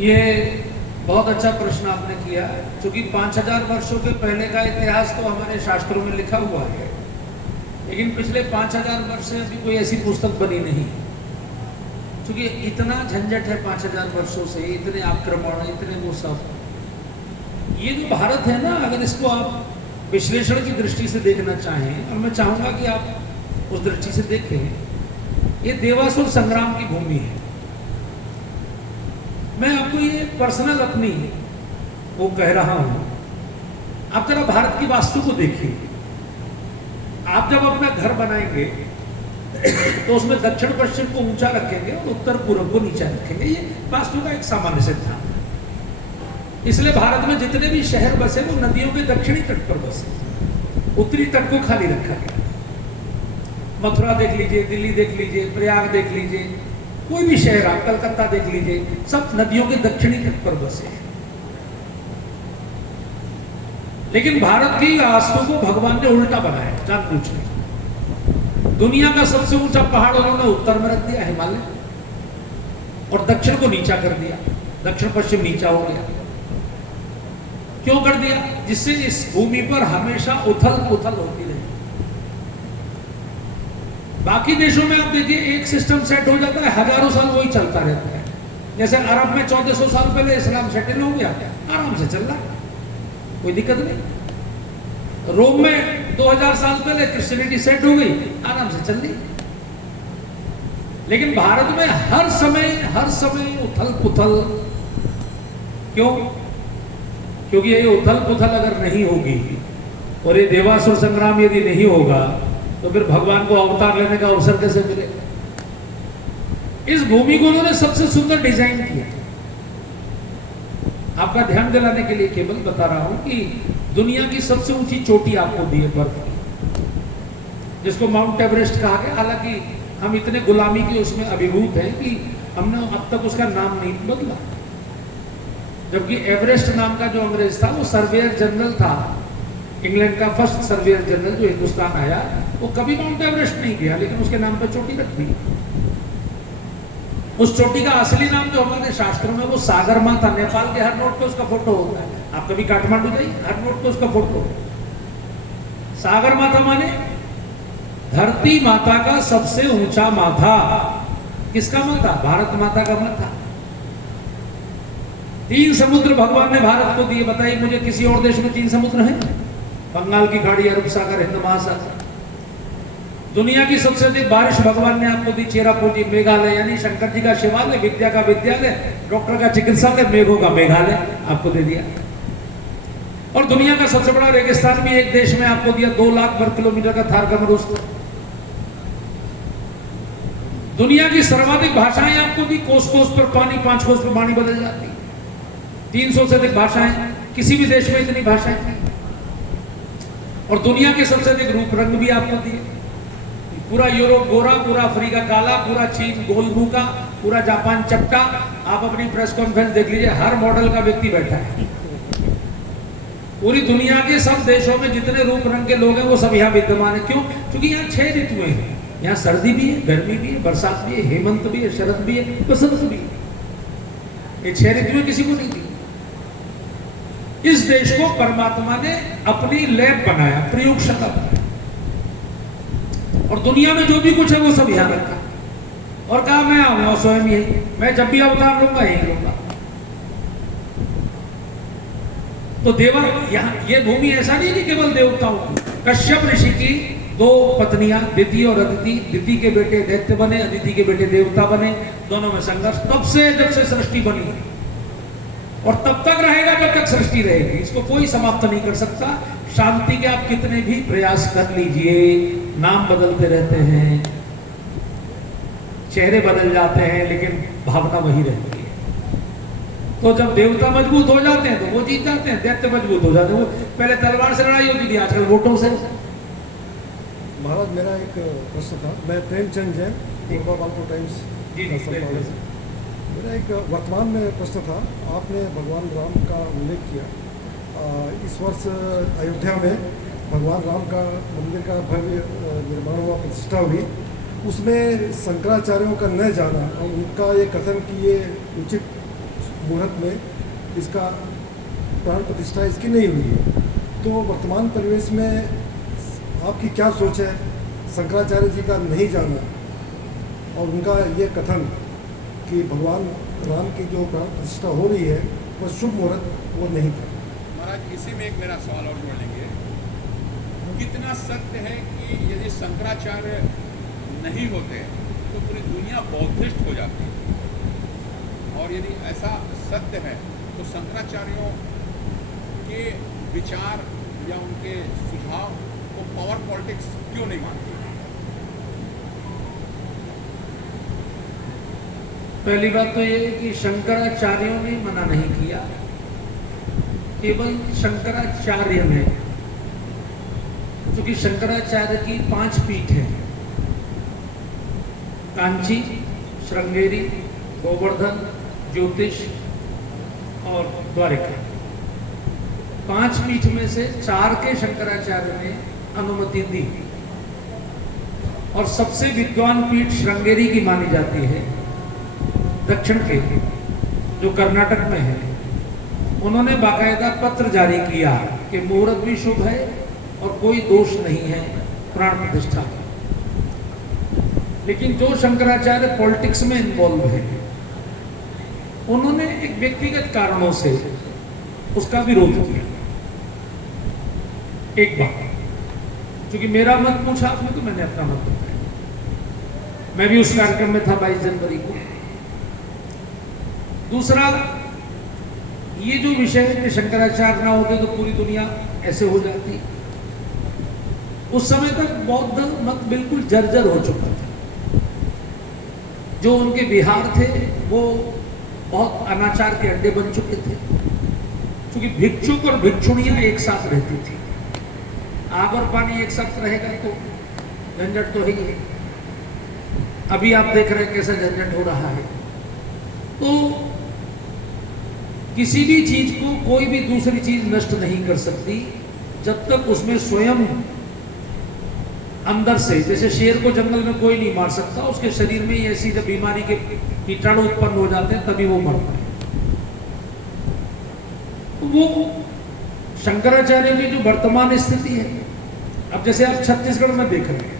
ये बहुत अच्छा प्रश्न आपने किया, क्योंकि 5000 वर्षों के पहले का इतिहास तो हमारे शास्त्रों में लिखा हुआ है, लेकिन पिछले 5000 वर्ष से अभी कोई ऐसी पुस्तक बनी नहीं, क्योंकि इतना झंझट है 5000 वर्षों से, इतने आक्रमण, इतने वो सब। ये जो भारत है ना, अगर इसको आप विश्लेषण की दृष्टि से देखना चाहें, और मैं चाहूँगा कि आप उस दृष्टि से देखें, ये देवासुर संग्राम की भूमि है। मैं आपको ये पर्सनल अपनी वो कह रहा हूँ। आप जरा भारत की वास्तु को देखिए। आप जब अपना घर बनाएंगे तो उसमें दक्षिण पश्चिम को ऊंचा रखेंगे और उत्तर पूर्व को नीचा रखेंगे। ये वास्तु का एक सामान्य सिद्धांत है। इसलिए भारत में जितने भी शहर बसे वो नदियों के दक्षिणी तट पर बसे, उत्तरी तट को खाली रखा गया। मथुरा देख लीजिए, दिल्ली देख लीजिए, प्रयाग देख लीजिए, कोई भी शहर, आप कलकत्ता देख लीजिए, सब नदियों के दक्षिणी तट पर बसे। लेकिन भारत की वास्तु को भगवान ने उल्टा बनाया जानबूझ के। दुनिया का सबसे ऊंचा पहाड़ उन्होंने उत्तर में रख दिया, हिमालय, और दक्षिण को नीचा कर दिया, दक्षिण पश्चिम नीचा हो गया। क्यों कर दिया? जिससे इस भूमि पर हमेशा उथल पुथल होती रही। बाकी देशों में आप देखिए, एक सिस्टम सेट हो जाता है, हजारों साल वही चलता रहता है। जैसे अरब में 1400 साल पहले इस्लाम सेटल हो गया, आराम से चल रहा है, कोई दिक्कत नहीं। रोम में 2000 साल पहले क्रिश्चियनिटी सेट हो गई, आराम से चल रही। लेकिन भारत में हर समय उथल पुथल। क्यों? क्योंकि ये उथल पुथल अगर नहीं होगी और ये देवासुर संग्राम यदि नहीं होगा तो फिर भगवान को अवतार लेने का अवसर कैसे मिलेगा? इस भूमि को उन्होंने सबसे सुंदर डिजाइन किया। आपका ध्यान दिलाने के लिए केवल बता रहा हूं कि दुनिया की सबसे ऊंची चोटी आपको दी है बर्फ की, जिसको माउंट एवरेस्ट कहा गया। हालांकि हम इतने गुलामी के उसमें अभिभूत हैं कि हमने अब तक उसका नाम नहीं बदला। जबकि एवरेस्ट नाम का जो अंग्रेज था वो सर्वेयर जनरल था, इंग्लैंड का फर्स्ट सर्वेयर जनरल जो हिंदुस्तान आया, वो कभी माउंट एवरेस्ट नहीं गया, लेकिन उसके नाम पर चोटी रख दी। उस चोटी का असली नाम जो हमारे शास्त्रों में वो सागरमा था। नेपाल के हर नोट पे उसका फोटो होता है। आप कभी काठमांडू जाइए, हर नोट पे उसका फोटो। सागरमा था माने धरती माता का सबसे ऊंचा माथा। किसका माथा? भारत माता का माथा। 3 समुद्र भगवान ने भारत को दिए। बताइए मुझे, किसी और देश में 3 समुद्र हैं? बंगाल की खाड़ी, अरब सागर, हिंद महासागर। दुनिया की सबसे अधिक बारिश भगवान ने आपको दी चेरापूंजी, मेघालय, यानी शंकर जी का शिवालय, विद्या का विद्यालय, डॉक्टर का चिकित्सालय, मेघों का मेघालय आपको दे दिया। और दुनिया का सबसे बड़ा रेगिस्तान भी एक देश में आपको दिया, 2 लाख वर्ग किलोमीटर का थार का मरुस्थल। दुनिया की सर्वाधिक भाषाएं आपको दी, कोस कोस पर पानी, 5 कोस पर वाणी बदल जाती। 300 से अधिक भाषाएं, किसी भी देश में इतनी भाषाएं नहीं। और दुनिया के सबसे अधिक रूप रंग भी आपको दिए। पूरा यूरोप गोरा, पूरा अफ्रीका काला, पूरा चीन गोलमुंह का, पूरा जापान चपटा। आप अपनी प्रेस कॉन्फ्रेंस देख लीजिए, हर मॉडल का व्यक्ति बैठा है। पूरी दुनिया के सब देशों में जितने रूप रंग के लोग हैं वो सब यहाँ विद्यमान है। क्यों? क्योंकि यहाँ 6 ऋतुएं हैं। यहाँ सर्दी भी है, गर्मी भी है, बरसात भी है, हेमंत भी है, शरद भी है, बसंत भी है। ये 6 ऋतुएं किसी को नहीं दी। इस देश को परमात्मा ने अपनी लैब बनाया, प्रयोगशाला बनाया, और दुनिया में जो भी कुछ है वो सब यहाँ रखा और कहा मैं आऊंगा स्वयं यही, मैं जब भी अवतार लूंगा यही लूंगा। तो देवा यहाँ ये भूमि ऐसा नहीं कि केवल देवताओं की। कश्यप ऋषि की 2 पत्नियां, दिति और अदिति। दिति के बेटे दैत्य बने, अदिति के बेटे देवता बने। दोनों में संघर्ष तब से जब से सृष्टि बनी है, और तब तक रहेगा जब तक सृष्टि रहेगी। इसको कोई समाप्त नहीं कर सकता। शांति के आप कितने भी प्रयास कर लीजिए, नाम बदलते रहते हैं, चेहरे बदल जाते हैं, लेकिन भावना वही रहती है। तो जब देवता मजबूत हो जाते हैं तो वो जीत जाते हैं, दैत्य मजबूत हो जाते हैं। वो पहले तलवार से लड़ाई होती थी, आजकल वोटों से। महाराज, मेरा एक प्रश्न था। मैं प्रेमचंद जैन, पूर्वाबालपुर टाइम्स। मेरा एक वर्तमान में प्रश्न था। आपने भगवान राम का उल्लेख किया। इस वर्ष अयोध्या में भगवान राम का मंदिर का भव्य निर्माण हुआ, प्रतिष्ठा हुई। उसमें शंकराचार्यों का न जाना और उनका ये कथन कि ये उचित मुहूर्त में इसका प्राण प्रतिष्ठा इसकी नहीं हुई है, तो वर्तमान परिवेश में आपकी क्या सोच है? शंकराचार्य जी का नहीं जाना और उनका ये कथन कि भगवान राम की जो प्राण प्रतिष्ठा हो रही है वो शुभ मुहूर्त वो नहीं था। महाराज, इसी में एक मेरा सवाल और जोड़ लेंगे। कितना सत्य है कि यदि शंकराचार्य नहीं होते तो पूरी दुनिया बौद्धिस्ट हो जाती, और यदि ऐसा सत्य है तो शंकराचार्यों के विचार या उनके सुझाव को पावर पॉलिटिक्स क्यों नहीं मानती? पहली बात तो ये है कि शंकराचार्यों ने मना नहीं किया, केवल शंकराचार्य ने, क्योंकि शंकराचार्य की 5 पीठ हैं, कांची, श्रृंगेरी, गोवर्धन, ज्योतिष और द्वारिका। 5 पीठ में से 4 के शंकराचार्य ने अनुमति दी, और सबसे विद्वान पीठ श्रृंगेरी की मानी जाती है, दक्षिण के, जो कर्नाटक में है। उन्होंने बाकायदा पत्र जारी किया कि मुहूर्त भी शुभ है और कोई दोष नहीं है प्राण प्रतिष्ठा का। लेकिन जो शंकराचार्य पॉलिटिक्स में इन्वॉल्व है, उन्होंने एक व्यक्तिगत कारणों से उसका विरोध किया। एक बात, क्योंकि मेरा मत पूछा आपने तो मैंने अपना मत बताया, मैं भी उस कार्यक्रम में था 22 जनवरी को। दूसरा, ये जो विषय है कि शंकराचार्य ना होते तो पूरी दुनिया ऐसे हो जाती, उस समय तक बौद्ध मत बिल्कुल जर्जर हो चुका था। जो उनके विहार थे वो बहुत अनाचार के अड्डे बन चुके थे, क्योंकि भिक्षुक और भिक्षुणियां एक साथ रहती थी। आग और पानी एक साथ रहेगा तो झंझट तो है ही है। अभी आप देख रहे हैं कैसा झंझट हो रहा है। तो किसी भी चीज को कोई भी दूसरी चीज नष्ट नहीं कर सकती जब तक उसमें स्वयं अंदर से, जैसे शेर को जंगल में कोई नहीं मार सकता, उसके शरीर में ही ऐसी जब बीमारी के कीटाणु उत्पन्न हो जाते हैं तभी वो मरता है। तो वो शंकराचार्य की जो वर्तमान स्थिति है, अब जैसे आप छत्तीसगढ़ में देख रहे हैं,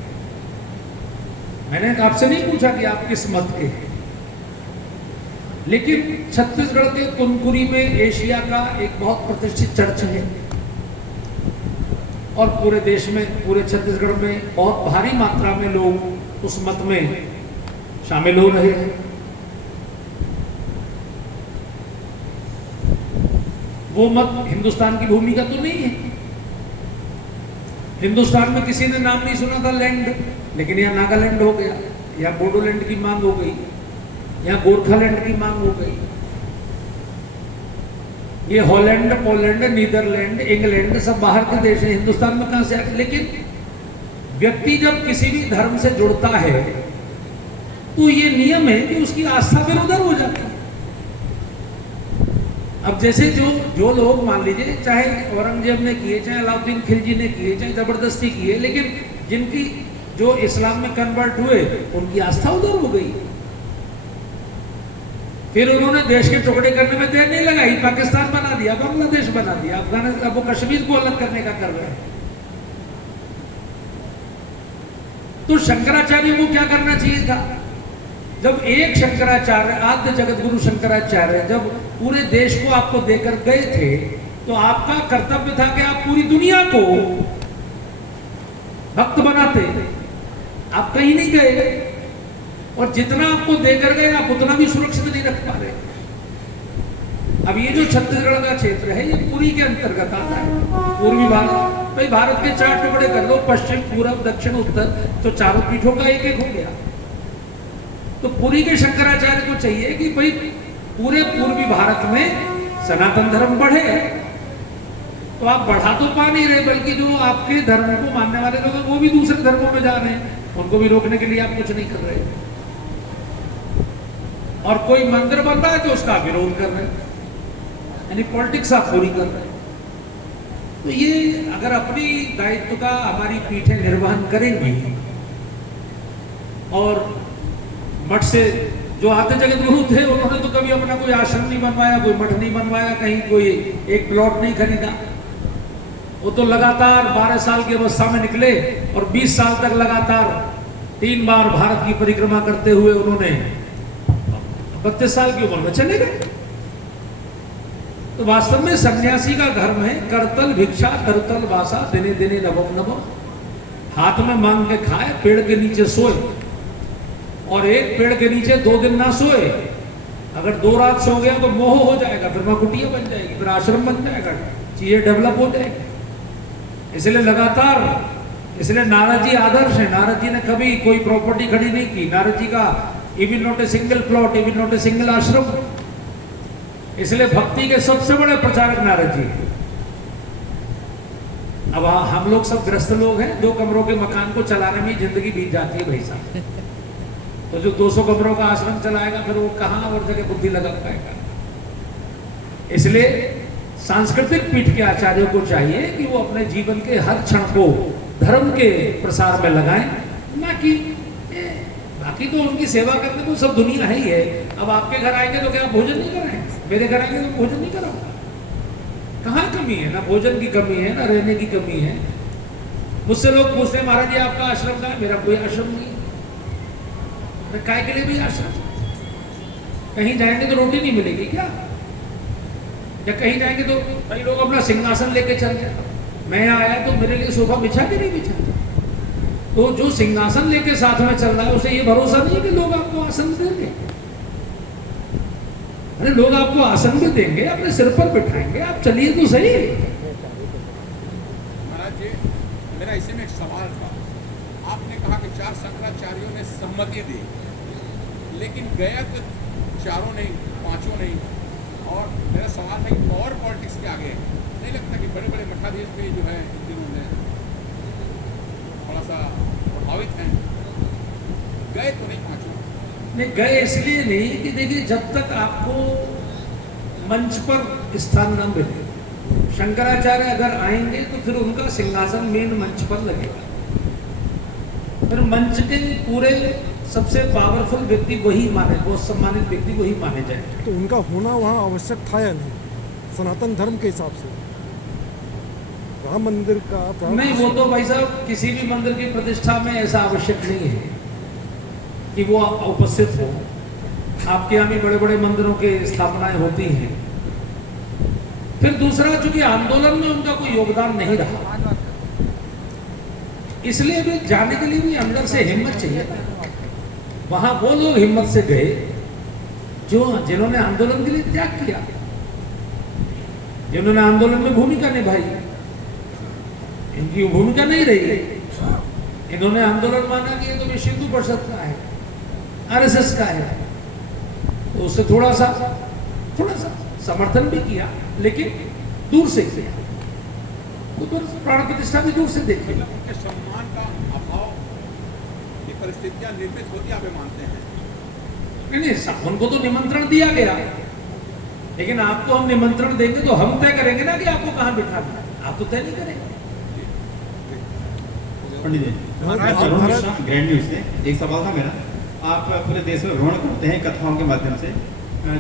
मैंने आपसे नहीं पूछा कि आप किस मत के हैं, लेकिन छत्तीसगढ़ के तुमकुरी में एशिया का एक बहुत प्रतिष्ठित चर्च है, और पूरे देश में, पूरे छत्तीसगढ़ में बहुत भारी मात्रा में लोग उस मत में शामिल हो रहे हैं। वो मत हिंदुस्तान की भूमिका तो नहीं है। हिंदुस्तान में किसी ने नाम नहीं सुना था लैंड, लेकिन यहाँ नागालैंड हो गया, यहाँ बोडोलैंड की मांग हो गई, यहाँ गोरखालैंड की मांग हो गई। ये हॉलैंड, पोलैंड, नीदरलैंड, इंग्लैंड सब बाहर के देश हैं, हिंदुस्तान में कहां से आते? लेकिन व्यक्ति जब किसी भी धर्म से जुड़ता है तो ये नियम है कि उसकी आस्था फिर उधर हो जाती है। अब जैसे जो लोग मान लीजिए, चाहे औरंगजेब ने किए, चाहे अलाउद्दीन खिलजी ने किए, चाहे जबरदस्ती किए, लेकिन जिनकी जो इस्लाम में कन्वर्ट हुए उनकी आस्था उधर हो गई। फिर उन्होंने देश के टुकड़े करने में देर नहीं लगाई, पाकिस्तान बना दिया, बांग्लादेश बना दिया, अफगानिस्तान, अब वो कश्मीर को अलग करने का कर रहे हैं। तो शंकराचार्य को क्या करना चाहिए था? जब एक शंकराचार्य, आद्य जगत गुरु शंकराचार्य जब पूरे देश को आपको देकर गए थे, तो आपका कर्तव्य था कि आप पूरी दुनिया को भक्त बनाते। आप कहीं नहीं गए, और जितना आपको देकर गए आप उतना भी सुरक्षित नहीं रख पा रहे। अब ये जो छत्तीसगढ़ का क्षेत्र है, ये पुरी के अंतर्गत आता है, पूर्वी भारत। भाई भारत के 4 टुकड़े कर लो, पश्चिम, पूर्व, दक्षिण, उत्तर, तो चारों पीठों का एक एक हो गया। तो पुरी के शंकराचार्य को चाहिए कि भाई पूरे पूर्वी भारत में सनातन धर्म बढ़े। तो आप बढ़ा तो पा नहीं रहे, बल्कि जो आपके धर्म को मानने वाले लोग हैं वो भी दूसरे धर्मों में जा रहे हैं, उनको भी रोकने के लिए आप कुछ नहीं कर रहे। और कोई मंदिर बन रहा है तो उसका विरोध कर रहे हैं, यानी पॉलिटिक्स आप पूरी कर रहे हैं। तो ये अगर अपनी दायित्व का हमारी पीठें निर्वहन करेंगी, और मठ से जो आद्य जगत गुरु थे उन्होंने तो कभी अपना कोई आश्रम नहीं बनवाया, कोई मठ नहीं बनवाया, कहीं कोई एक प्लॉट नहीं खरीदा। वो तो लगातार 12 साल की अवस्था में निकले और 20 साल तक लगातार 3 बार भारत की परिक्रमा करते हुए उन्होंने 32 साल की उम्र में चले गए। तो वास्तव में सन्यासी का धर्म है करतल भिक्षा करतल वासा दिने दिने नवम नवम। हाथ में मांग के खाए, पेड़ के नीचे सोए, और एक पेड़ के नीचे 2 दिन ना सोए। अगर 2 रात सो गया तो मोह हो जाएगा, फिर वहां कुटिया बन जाएगी, फिर आश्रम बन जाएगा, चीजें डेवलप हो जाएगी। इसलिए लगातार, इसलिए नारद जी आदर्श है। नारद जी ने कभी कोई प्रॉपर्टी खड़ी नहीं की। नारद जी का even not a single plot, even not a single आश्रम। इसलिए भक्ति के सबसे बड़े प्रचारक नारद जी हैं। अब हम लोग सब ग्रस्त लोग हैं, 2 कमरों के मकान को चलाने में जिंदगी बीत जाती है भाई साहब। तो जो 200 कमरों का आश्रम चलाएगा फिर वो कहाँ और जगह बुद्धि लगा पाएगा। इसलिए सांस्कृतिक पीठ के आचार्यों को चाहिए कि वो अपने जीवन के हर क्षण को धर्म के प्रसार में लगाएं, ना कि बाकी तो उनकी सेवा करने को सब दुनिया है ही है। अब आपके घर आएंगे तो क्या आप भोजन नहीं कराएंगे? मेरे घर आएंगे तो भोजन नहीं कराऊंगा? कहाँ कमी है? ना भोजन की कमी है, ना रहने की कमी है। मुझसे लोग पूछते हैं महाराज जी आपका आश्रम कहाँ है? मेरा कोई आश्रम नहीं है। मैं काय के लिए भी आश्रम? कहीं जाएंगे तो रोटी नहीं मिलेगी क्या? या कहीं जाएंगे तो कई लोग अपना सिंहासन लेके चल जाए। मैं यहाँ आया तो मेरे लिए सोफा बिछा के नहीं बिछा। तो जो सिंहासन लेके साथ में चल रहा है उसे ये भरोसा नहीं है कि लोग आपको आसन देंगे। अरे लोग आपको आसन भी देंगे, अपने सिर पर बिठाएंगे, आप चलिए तो सही। महाराज जी, मेरा इसी में एक सवाल था। आपने कहा कि 4 शंकराचार्यों ने सम्मति दी, लेकिन गया तो 4 नहीं, 5 नहीं। और मेरा सवाल है कि पावर पॉलिटिक्स के आगे नहीं लगता कि बड़े बड़े मठाधीश भी जो है इन दिनों में थोड़ा सा प्रभावित हैं? गए तो नहीं 5 नहीं गए इसलिए नहीं कि देखिए, जब तक आपको मंच पर स्थान न मिले, शंकराचार्य अगर आएंगे तो फिर उनका सिंहासन मेन मंच पर लगेगा। फिर मंच के पूरे सबसे पावरफुल व्यक्ति वही माने, बहुत सम्मानित व्यक्ति वही माने जाए। तो उनका होना वहाँ आवश्यक था या नहीं, सनातन धर्म के हिसाब से? राम मंदिर का नहीं, वो तो भाई साहब किसी भी मंदिर की प्रतिष्ठा में ऐसा आवश्यक नहीं है कि वो उपस्थित हो। आपके यहाँ भी बड़े बड़े मंदिरों के स्थापनाएं होती हैं। फिर दूसरा, चूंकि आंदोलन में उनका कोई योगदान नहीं रहा, इसलिए भी जाने के लिए भी अंदर से हिम्मत चाहिए था। वहां वो लोग हिम्मत से गए जो जिन्होंने आंदोलन के लिए त्याग किया, जिन्होंने आंदोलन में भूमिका निभाई। इनकी भूमिका नहीं रही। इन्होंने आंदोलन माना कि ये तो विश्व हिंदू परिषद का है, आरएसएस का है, तो उससे थोड़ा सा समर्थन भी किया, लेकिन दूर से किया। तो प्राण प्रतिष्ठा भी दूर से देखी। उनके सम्मान का अभाव, ये परिस्थितियां निर्मित होती आप मानते हैं? नहीं, उनको तो निमंत्रण दिया गया, लेकिन आपको हम निमंत्रण देंगे तो हम तय करेंगे ना कि आपको कहाँ बिठाना है। आप तो तय नहीं करेंगे। पंडित जी, ग्रैंड न्यूज से एक सवाल था मेरा। आप पूरे देश में भ्रमण करते हैं कथाओं के माध्यम से।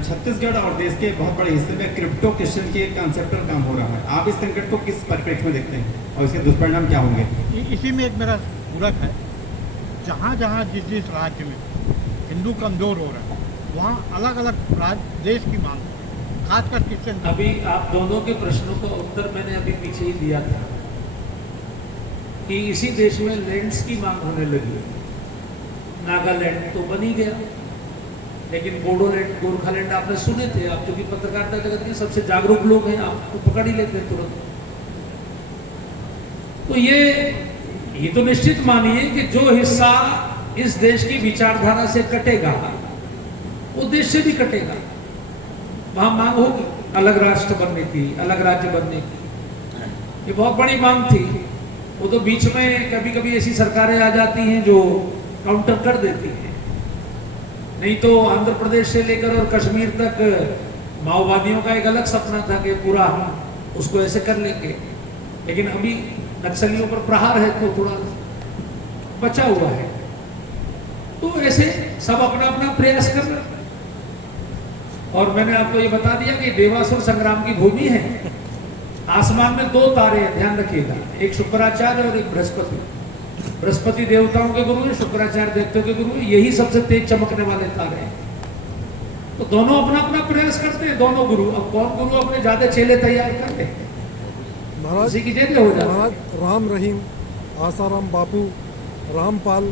छत्तीसगढ़ और देश के बहुत बड़े हिस्से में क्रिप्टो क्रिश्चियन के कॉन्सेप्ट काम हो रहा है। आप इस संकट को किस परिप्रेक्ष्य में देखते हैं और इसके दुष्परिणाम क्या होंगे? इसी में एक मेरा पूरक है। जहाँ जहाँ जिस राज्य में हिंदू कमजोर हो रहे हैं, वहाँ अलग अलग राज्य देश की मांग, खासकर क्रिश्चियन। अभी आप दोनों के प्रश्नों का उत्तर मैंने अभी पीछे ही दिया था कि इसी देश में लैंड्स की मांग होने लगी है। नागालैंड तो बन ही गया, लेकिन बोडोलैंड, गोरखालैंड आपने सुने थे। आप जो कि पत्रकारिता जगत के सबसे जागरूक लोग हैं, आपको पकड़ ही लेते हैं तुरंत। तो ये तो निश्चित मानिए कि जो हिस्सा इस देश की विचारधारा से कटेगा, वो देश से भी कटेगा। वहां मांग होगी अलग राष्ट्र बनने की, अलग राज्य बनने की। ये बहुत बड़ी मांग थी। वो तो बीच में कभी कभी ऐसी सरकारें आ जाती हैं जो काउंटर कर देती हैं। नहीं तो आंध्र प्रदेश से लेकर और कश्मीर तक माओवादियों का एक अलग सपना था कि पूरा हम उसको ऐसे कर लेंगे, लेकिन अभी नक्सलियों पर प्रहार है तो थोड़ा बचा हुआ है। तो ऐसे सब अपना अपना प्रयास कर रहे हैं। और मैंने आपको ये बता दिया कि देवासुर संग्राम की भूमि है। आसमान में 2 तारे हैं, ध्यान रखिएगा, एक शुक्राचार्य और एक बृहस्पति। बृहस्पति देवताओं के गुरु है, शुक्राचार्य देवताओं के गुरु है। यही सबसे तेज चमकने वाले तारे हैं। तो दोनों अपना अपना प्रयास करते हैं, दोनों गुरु। अब कौन गुरु अपने ज्यादा चेले तैयार कर ले, महाराज उसी की जगह हो जाता है। महाराज राम रहीम, आसाराम बापू, रामपाल,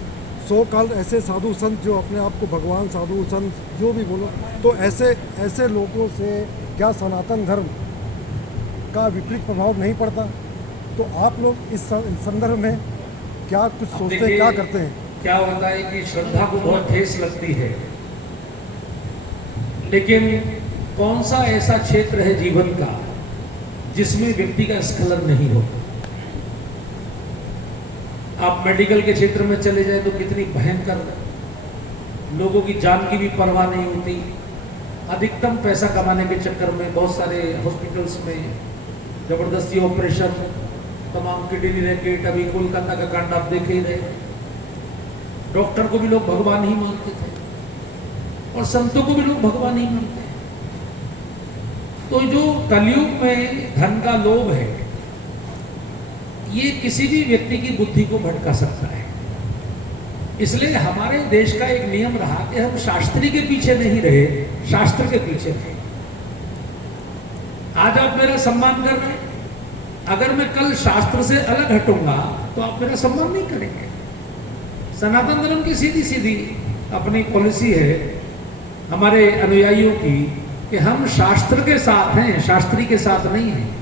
सौ काल ऐसे साधु संत जो अपने आप को भगवान, साधु संत जो भी बोलो, तो ऐसे लोगों से क्या सनातन धर्म का विपरीत प्रभाव नहीं पड़ता? तो आप लोग इस संदर्भ में क्या कुछ अब सोचते हैं, देखिए, क्या करते हैं? क्या होता है कि श्रद्धा को बहुत ठेस लगती है, लेकिन कौन सा ऐसा क्षेत्र है जीवन का जिसमें व्यक्ति का स्खलन नहीं होता? आप मेडिकल के क्षेत्र में चले जाए तो कितनी भयंकर, लोगों की जान की भी परवाह नहीं होती। अधिकतम पैसा कमाने के चक्कर में बहुत सारे हॉस्पिटल्स में जबरदस्ती ऑपरेशन, तमाम किडनी रैकेट, अभी कोलकाता का कांड आप देख ही रहे। डॉक्टर को भी लोग भगवान ही मानते थे और संतों को भी लोग भगवान ही मानते हैं। तो जो कलयुग में धन का लोभ है, ये किसी भी व्यक्ति की बुद्धि को भटका सकता है। इसलिए हमारे देश का एक नियम रहा कि हम शास्त्री के पीछे नहीं रहे, शास्त्र के पीछे थे। आज आप मेरा सम्मान कर रहे हैं, अगर मैं कल शास्त्र से अलग हटूंगा तो आप मेरा सम्मान नहीं करेंगे। सनातन धर्म की सीधी सीधी अपनी पॉलिसी है हमारे अनुयायियों की कि हम शास्त्र के साथ हैं, शास्त्री के साथ नहीं हैं।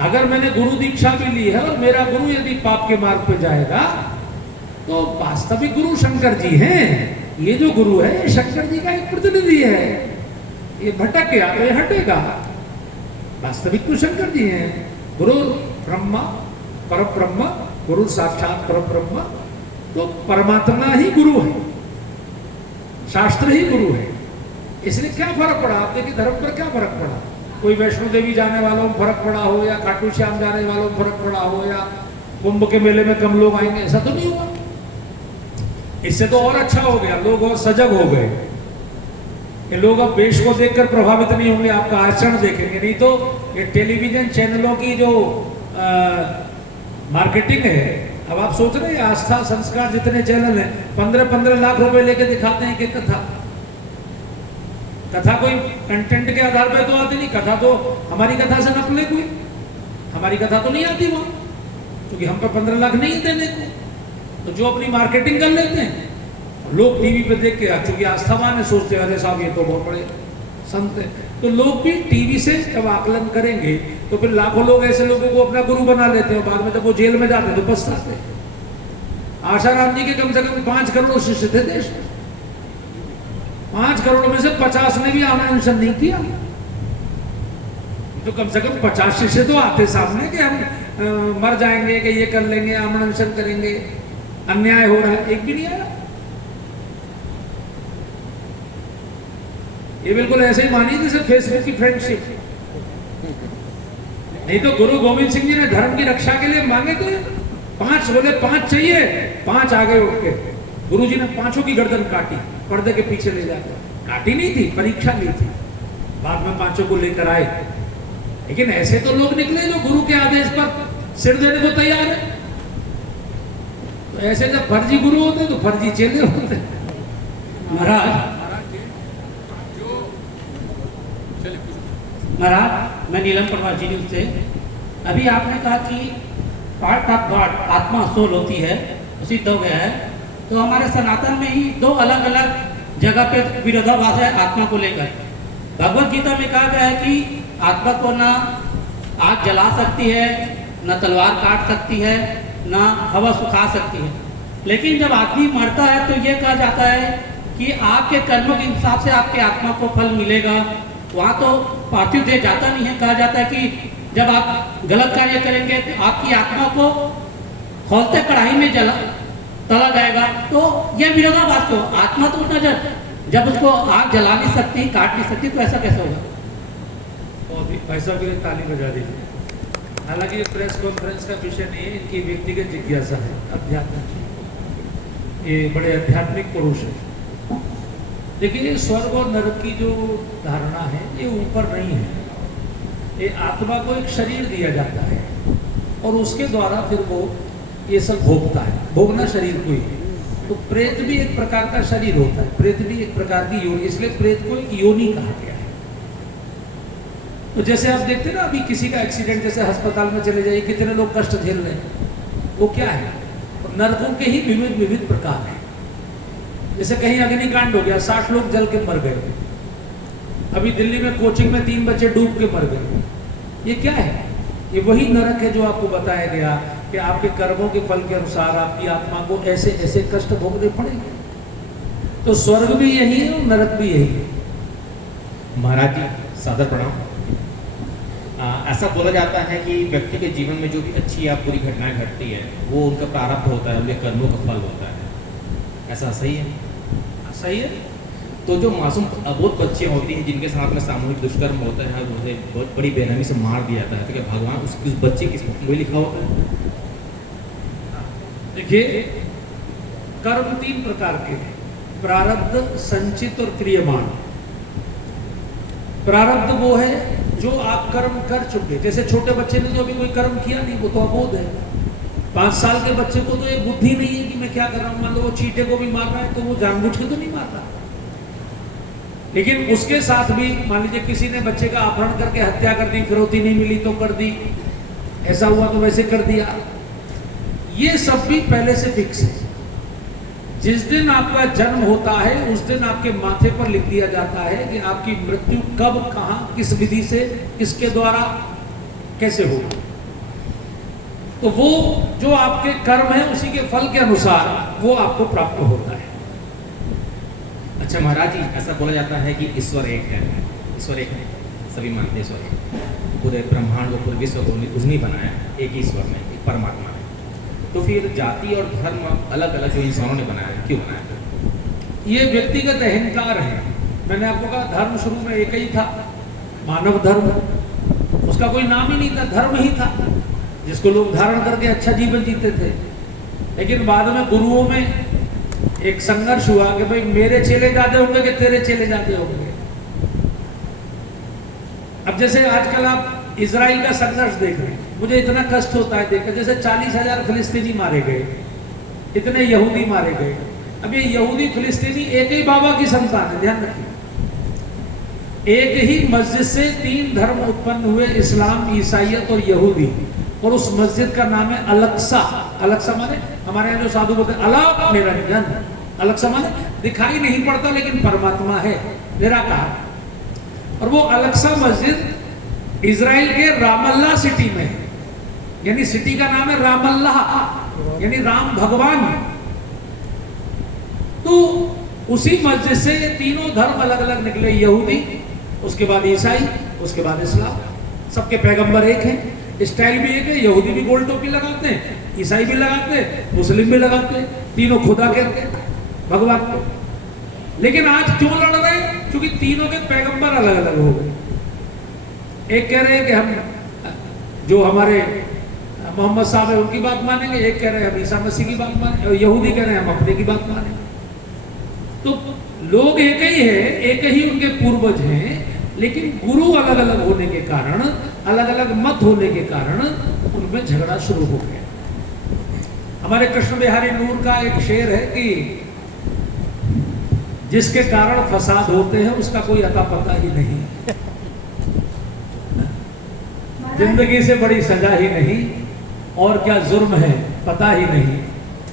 अगर मैंने गुरु दीक्षा भी ली है और मेरा गुरु यदि पाप के मार्ग पे जाएगा तो वास्तविक गुरु शंकर जी हैं। ये जो गुरु है ये शंकर जी का एक प्रतिनिधि है, ये भटक गया तो ये हटेगा। वास्तविक तो शंकर जी हैं। गुरु ब्रह्मा पर ब्रह्म, गुरु साक्षात पर ब्रह्म, तो परमात्मा ही गुरु है, शास्त्र ही गुरु है। इसलिए क्या फर्क पड़ा? आप देखिए धर्म पर क्या फर्क पड़ा? कोई वैष्णो देवी जाने वालों में फर्क पड़ा हो, या खाटू श्याम जाने वालों में फर्क पड़ा हो, या कुंभ के मेले में कम लोग आएंगे, ऐसा तो नहीं हुआ। इससे तो और अच्छा हो गया, लोग और सजग हो गए कि लोग अब वेश को देखकर प्रभावित नहीं होंगे, आपका आचरण देखेंगे। नहीं तो ये टेलीविजन चैनलों की जो मार्केटिंग है, अब आप सोच रहे हैं आस्था संस्कार जितने चैनल हैं 15-15 लाख रुपए लेके दिखाते हैं कि कथा कोई कंटेंट के आधार पर तो आती नहीं। कथा तो हमारी कथा से नकले कोई, हमारी कथा तो नहीं आती वहां, क्योंकि हम पर 15 लाख नहीं है देने को। तो जो अपनी मार्केटिंग कर लेते हैं, लोग टीवी पे देख के, क्योंकि आस्थावान है, सोचते हैं अरे साहब ये तो बहुत बड़े संत है, तो लोग भी टीवी से जब आकलन करेंगे तो फिर लाखों लोग ऐसे लोगों को अपना गुरु बना लेते हैं। बाद में जब वो जेल में जाते हैं तो पछताते हैं। आशाराम जी के कम से कम 5 करोड़ शिष्य थे देश में, 5 करोड़ में से 50 ने भी आना अनशन नहीं किया। तो कम से कम 50 शिष्य तो आते सामने कि हम मर जाएंगे, कि ये कर लेंगे, आमरण अनशन करेंगे, अन्याय हो रहा है, एक भी नहीं आया। ये बिल्कुल ऐसे ही मानिए जैसे फेसबुक की फ्रेंडशिप। नहीं तो गुरु गोविंद सिंह जी ने धर्म की रक्षा के लिए मांगे थे 5, बोले 5 चाहिए, 5 आ गए उठ के। गुरु जी ने 5 की गर्दन काटी, पर्दे के पीछे ले जाकर। काटी नहीं थी, परीक्षा ली थी, बाद में 5 को लेकर आए। लेकिन ऐसे तो लोग निकले जो गुरु के आदेश पर सिर देने को तैयार है। तो ऐसे जब फर्जी गुरु होते तो फर्जी चेले होते। महाराज, मैं नीलम प्रवासी न्यूज से। अभी आपने कहा कि पार्ट ऑफ गॉड, आत्मा सोल होती है, सिद्ध हो गया है। तो हमारे सनातन में ही 2 अलग अलग जगह पे विरोधाभास है आत्मा को लेकर। भगवत गीता में कहा गया है कि आत्मा को ना आग जला सकती है, ना तलवार काट सकती है, ना हवा सुखा सकती है। लेकिन जब आदमी मरता है तो ये कहा जाता है कि आपके कर्मों के हिसाब से आपके आत्मा को फल मिलेगा। वहाँ तो पार्थिव देह जाता नहीं है। कहा जाता है कि जब आप गलत कार्य करेंगे तो आपकी आत्मा को खौलते कढ़ाई में तला जाएगा। तो यह विरोधाभास क्यों? आत्मा तो उतना जब उसको आग जला नहीं सकती, काट नहीं सकती, तो ऐसा कैसे होगा? भाई साहब के लिए ताली बजा दीजिए। हालांकि ये प्रेस कॉन्फ्रेंस का विषय नहीं है, इनकी व्यक्तिगत जिज्ञासा है, अध्यात्म। ये बड़े आध्यात्मिक पुरुष है। देखिए ये स्वर्ग और नरक की जो धारणा है ये ऊपर नहीं है। ये आत्मा को एक शरीर दिया जाता है और उसके द्वारा फिर वो ये सब भोगता है। भोगना शरीर को ही है। तो प्रेत भी एक प्रकार का शरीर होता है, प्रेत भी एक प्रकार की योनि, इसलिए प्रेत को एक योनि कहा गया है। तो जैसे आप देखते हैं ना, अभी किसी का एक्सीडेंट, जैसे अस्पताल में चले जाइए, कितने लोग कष्ट झेल रहे हैं, वो क्या है? तो नरकों के ही विविध विविध प्रकार हैं। जैसे कहीं अग्निकांड हो गया, 60 लोग जल के मर गए। अभी दिल्ली में कोचिंग में 3 बच्चे डूब के मर गए। ये क्या है? ये वही नरक है जो आपको बताया गया कि आपके कर्मों के फल के अनुसार आपकी आत्मा को ऐसे ऐसे कष्ट भोगने पड़ेंगे। तो स्वर्ग भी यही है और नरक भी यही है। महाराज जी, सादर प्रणाम। ऐसा बोला जाता है कि व्यक्ति के जीवन में जो भी अच्छी या बुरी घटनाएं घटती है, वो उनका प्रारब्ध होता है, उनके कर्मों का फल होता है। ऐसा सही है? सही है। तो जो मासूम अबोध बच्चे होती हैं जिनके साथ में सामूहिक दुष्कर्म होता है, उन्हें बहुत बड़ी बेरहमी से मार दिया जाता है, तो क्या भगवान उस बच्चे की किस्मत में लिखा होता है? देखिए, कर्म 3 प्रकार के हैं, प्रारब्ध, संचित और क्रियमाण। प्रारब्ध वो है जो आप कर्म कर चुके। जैसे छोटे बच्चे ने जो अभी कोई कर्म किया नहीं, वो तो अबोध है। 5 साल के बच्चे को तो ये बुद्धि नहीं है कि मैं क्या कर रहा हूँ। मान लो वो चींटे को भी मार रहा है तो वो जानबूझ के तो नहीं मार रहा, लेकिन उसके साथ भी मान लीजिए किसी ने बच्चे का अपहरण करके हत्या कर दी, फिरौती नहीं मिली तो कर दी, ऐसा हुआ तो वैसे कर दिया। ये सब भी पहले से फिक्स है। जिस दिन आपका जन्म होता है उस दिन आपके माथे पर लिख दिया जाता है कि आपकी मृत्यु कब, कहां, किस विधि से, किसके द्वारा, कैसे होगी। तो वो जो आपके कर्म है उसी के फल के अनुसार वो आपको प्राप्त होता है। अच्छा महाराज जी, ऐसा बोला जाता है कि ईश्वर एक है। ईश्वर एक है, सभी मानते हैं ईश्वर एक है। पूरे ब्रह्मांड को, पूरे विश्व को उसने बनाया, एक ही ईश्वर ने, एक परमात्मा है। तो फिर जाति और धर्म अलग अलग जो इंसानों ने बनाया है, क्यों बनाया? ये व्यक्तिगत अहंकार है। मैंने आपको कहा धर्म शुरू में एक ही था, मानव धर्म। उसका कोई नाम ही नहीं था, धर्म ही था, जिसको लोग धारण करके अच्छा जीवन जीते थे। लेकिन बाद में गुरुओं में एक संघर्ष हुआ कि भाई मेरे चेले ज्यादा होंगे कि तेरे चेले ज्यादा होंगे। अब जैसे आजकल आप इजराइल का संघर्ष देख रहे हैं, मुझे इतना कष्ट होता है देखकर। जैसे 40,000 फिलिस्तीनी मारे गए, इतने यहूदी मारे गए। अब ये यहूदी फिलिस्तीनी एक ही बाबा की संतान है, ध्यान रखिए। एक ही मस्जिद से 3 धर्म उत्पन्न हुए, इस्लाम, ईसाइयत और यहूदी। और उस मस्जिद का नाम है अलक्सा। अलक्सा माने, हमारे यहाँ जो साधु बोलते हैं अलग निरंजन। अलक्सा माने दिखाई नहीं पड़ता लेकिन परमात्मा है, निराकार। और वो अलक्सा मस्जिद इजराइल के रामल्ला सिटी में है। यानी सिटी का नाम है रामल्लाह, यानी राम भगवान। तो उसी मस्जिद से ये तीनों धर्म अलग अलग निकले, यहूदी, उसके बाद ईसाई, उसके बाद इस्लाम। सबके पैगंबर एक हैं, स्टाइल भी एक है। यहूदी भी गोल टोपी लगाते हैं, ईसाई भी लगाते हैं, मुस्लिम भी लगाते हैं, तीनों खुदा कहते हैं भगवान को। लेकिन आज क्यों लड़ रहे हैं? क्योंकि तीनों के पैगंबर अलग अलग हो गए। एक कह रहे हैं कि हम जो हमारे मोहम्मद साहब है उनकी बात मानेंगे, एक कह रहे हैं हम ईसा मसीह की बात मानेंगे, यहूदी कह रहे हैं हम अपने की बात मानेंगे। तो लोग एक ही है, एक ही उनके पूर्वज हैं, लेकिन गुरु अलग अलग होने के कारण, अलग अलग मत होने के कारण उनमें झगड़ा शुरू हो गया। हमारे कृष्ण बिहारी नूर का एक शेर है कि जिसके कारण फसाद होते हैं उसका कोई अता पता ही नहीं, जिंदगी से बड़ी सजा ही नहीं, और क्या जुर्म है पता ही नहीं।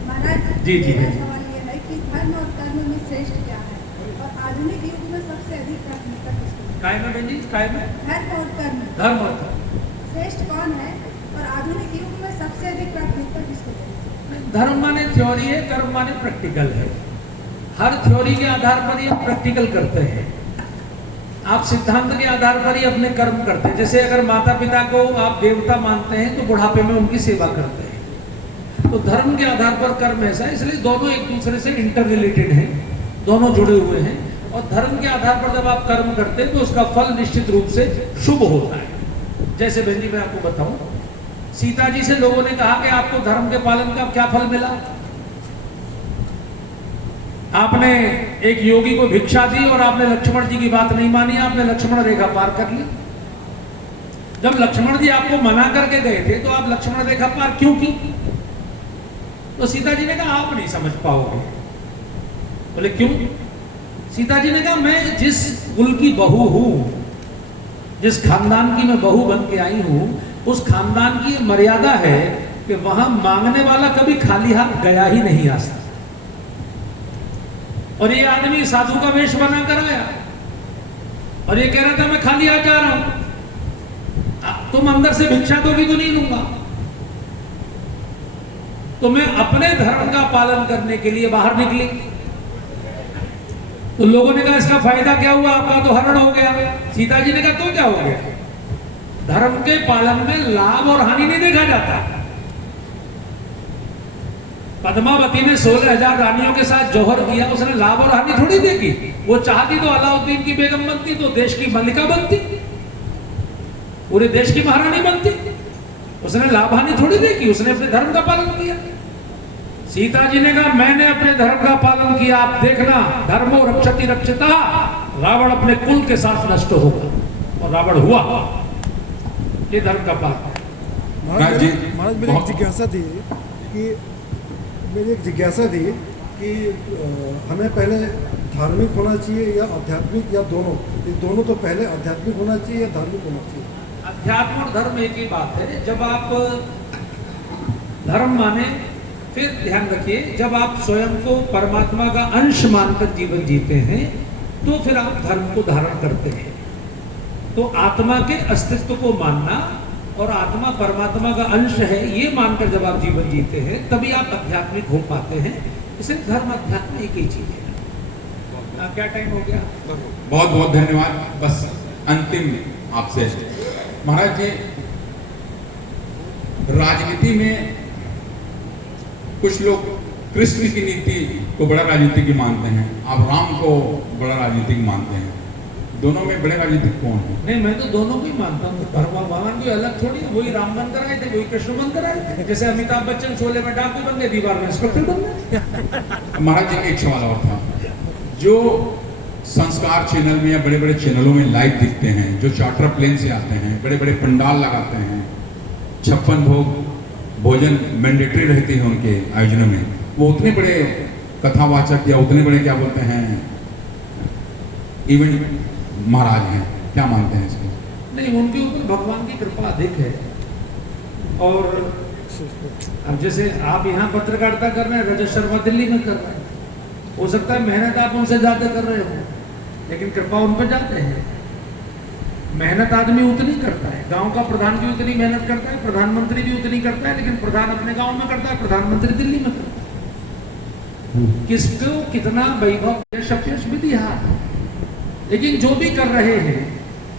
महाराज जी जी मेरा सवाल ये है कि धर्म और कर्म में श्रेष्ठ क्या है, और आधुनिक युग में सबसे अधिक प्राथमिकता किसको है? काय में बहन जी, काय में? धर्म और कर्म धर्म और कर्म। श्रेष्ठ कौन है, और आधुनिक युग में सबसे अधिक प्राथमिकता किसको देनी? धर्म माने थ्योरी है, कर्म माने प्रैक्टिकल है। हर थ्योरी के आधार पर ही हम प्रैक्टिकल करते हैं। आप सिद्धांत के आधार पर ही अपने कर्म करते हैं। जैसे अगर माता पिता को आप देवता मानते हैं तो बुढ़ापे में उनकी सेवा करते हैं। तो धर्म के आधार पर कर्म ऐसा है, इसलिए दोनों एक दूसरे से इंटर रिलेटेड हैं, दोनों जुड़े हुए हैं। और धर्म के आधार पर जब आप कर्म करते हैं तो उसका फल निश्चित रूप से शुभ होता है। जैसे बहन जी मैं आपको बताऊं, सीता जी से लोगों ने कहा कि आपको धर्म के पालन का क्या फल मिला? आपने एक योगी को भिक्षा दी और आपने लक्ष्मण जी की बात नहीं मानी, आपने लक्ष्मण रेखा पार कर ली। जब लक्ष्मण जी आपको मना करके गए थे तो आप लक्ष्मण रेखा पार क्यों की? तो सीता जी ने कहा आप नहीं समझ पाओगे, बोले क्यों? सीता जी ने कहा मैं जिस कुल की बहू हूं, जिस खानदान की मैं बहू बन के आई हूं, उस खानदान की मर्यादा है कि वहां मांगने वाला कभी खाली हाथ गया ही नहीं आ सकता। और ये आदमी साधु का वेश बना कर आया और ये कह रहा था मैं खाली हाथ जा रहा हूं, तुम अंदर से भिक्षा दोगी तो नहीं लूंगा। तो मैं अपने धर्म का पालन करने के लिए बाहर निकली। तो लोगों ने कहा इसका फायदा क्या हुआ, आपका तो हरण हो गया। सीता जी ने कहा तो क्या हो गया, धर्म के पालन में लाभ और हानि नहीं देखा जाता। पद्मावती ने 16,000 रानियों के साथ जौहर किया, उसने लाभ और हानि थोड़ी देखी। वो चाहती तो अलाउद्दीन की बेगम बनती, तो देश की मलिका बनती, पूरे देश की महारानी बनती। उसने लाभ हानि थोड़ी देखी, उसने अपने धर्म का पालन किया। सीता जी ने कहा मैंने अपने धर्म का पालन किया, आप देखना धर्मो रक्षति रक्षिता, रावण अपने कुल के साथ नष्ट होगा। और रावण हुआ। ये धर्म का पालन। महाराज जी, महाराज मेरी एक जिज्ञासा थी कि हमें पहले धार्मिक होना चाहिए या आध्यात्मिक, या दोनों? ये दोनों तो पहले आध्यात्मिक होना चाहिए या धार्मिक होना चाहिए? अध्यात्म और धर्म एक ही बात है। जब आप धर्म माने, फिर ध्यान रखिए, जब आप स्वयं को परमात्मा का अंश मानकर जीवन जीते हैं तो फिर आप धर्म को धारण करते हैं। तो आत्मा के अस्तित्व को मानना और आत्मा परमात्मा का अंश है ये मानकर जब आप जीवन जीते हैं तभी आप आध्यात्मिक हो पाते हैं। इसलिए धर्म अध्यात्म एक ही चीज है। क्या टाइम हो गया? बहुत बहुत धन्यवाद। बस अंतिम आपसे महाराज जी, राजनीति में कुछ लोग कृष्ण की नीति को बड़ा राजनीतिक मानते हैं, आप राम को बड़ा राजनीतिक मानते हैं, दोनों में बड़े राजनीतिक कौन है? नहीं, मैं तो दोनों को ही मानता हूँ। भगवान कोई अलग थोड़ी है, वही राम बनकर आए थे, वही कृष्ण बनकर आए थे। जैसे अमिताभ बच्चन शोले में डाकू बन गए, दीवार में इंस्पेक्टर बन गए। महाराज जी एक सवाल और था, जो संस्कार चैनल में या बड़े बड़े चैनलों में लाइव दिखते हैं, जो चार्टर प्लेन से आते हैं, बड़े बड़े पंडाल लगाते हैं, 56 भोग भोजन मैंडेटरी रहती है उनके आयोजनों में, वो उतने बड़े कथावाचक या उतने बड़े क्या बोलते हैं इवेंट महाराज हैं, क्या मानते हैं इसको? नहीं, उनके ऊपर भगवान की कृपा अधिक है। और अब जैसे आप यहाँ पत्रकारिता कर रहे हैं, रजत शर्मा दिल्ली में कर रहे हैं, हो सकता है मेहनत आप उनसे ज्यादा कर रहे हो, लेकिन कृपा उन पर जाते हैं। मेहनत आदमी उतनी करता है, गांव का प्रधान भी उतनी मेहनत करता है, प्रधानमंत्री भी उतनी करता है, लेकिन प्रधान अपने गांव में करता है, प्रधानमंत्री दिल्ली में करता है। किसको कितना वैभव, यश अपयश विधि हार, लेकिन जो भी कर रहे हैं,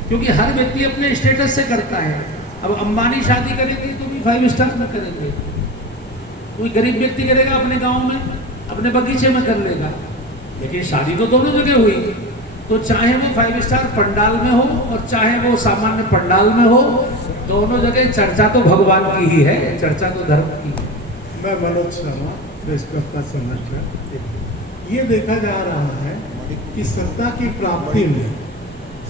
क्योंकि हर व्यक्ति अपने स्टेटस से करता है। अब अंबानी शादी करेंगे तो भी 5 स्टार में करेंगे, कोई गरीब व्यक्ति करेगा अपने गांव में, अपने बगीचे में कर लेगा, लेकिन शादी तो दोनों जगह हुई। तो चाहे वो 5 स्टार पंडाल में हो और चाहे वो सामान्य पंडाल में हो, दोनों जगह चर्चा तो भगवान की ही है, चर्चा तो धर्म की है। मैं मनोज शर्मा, प्रेस क्लब का संगठन। ये देखा जा रहा है कि सत्ता की प्राप्ति में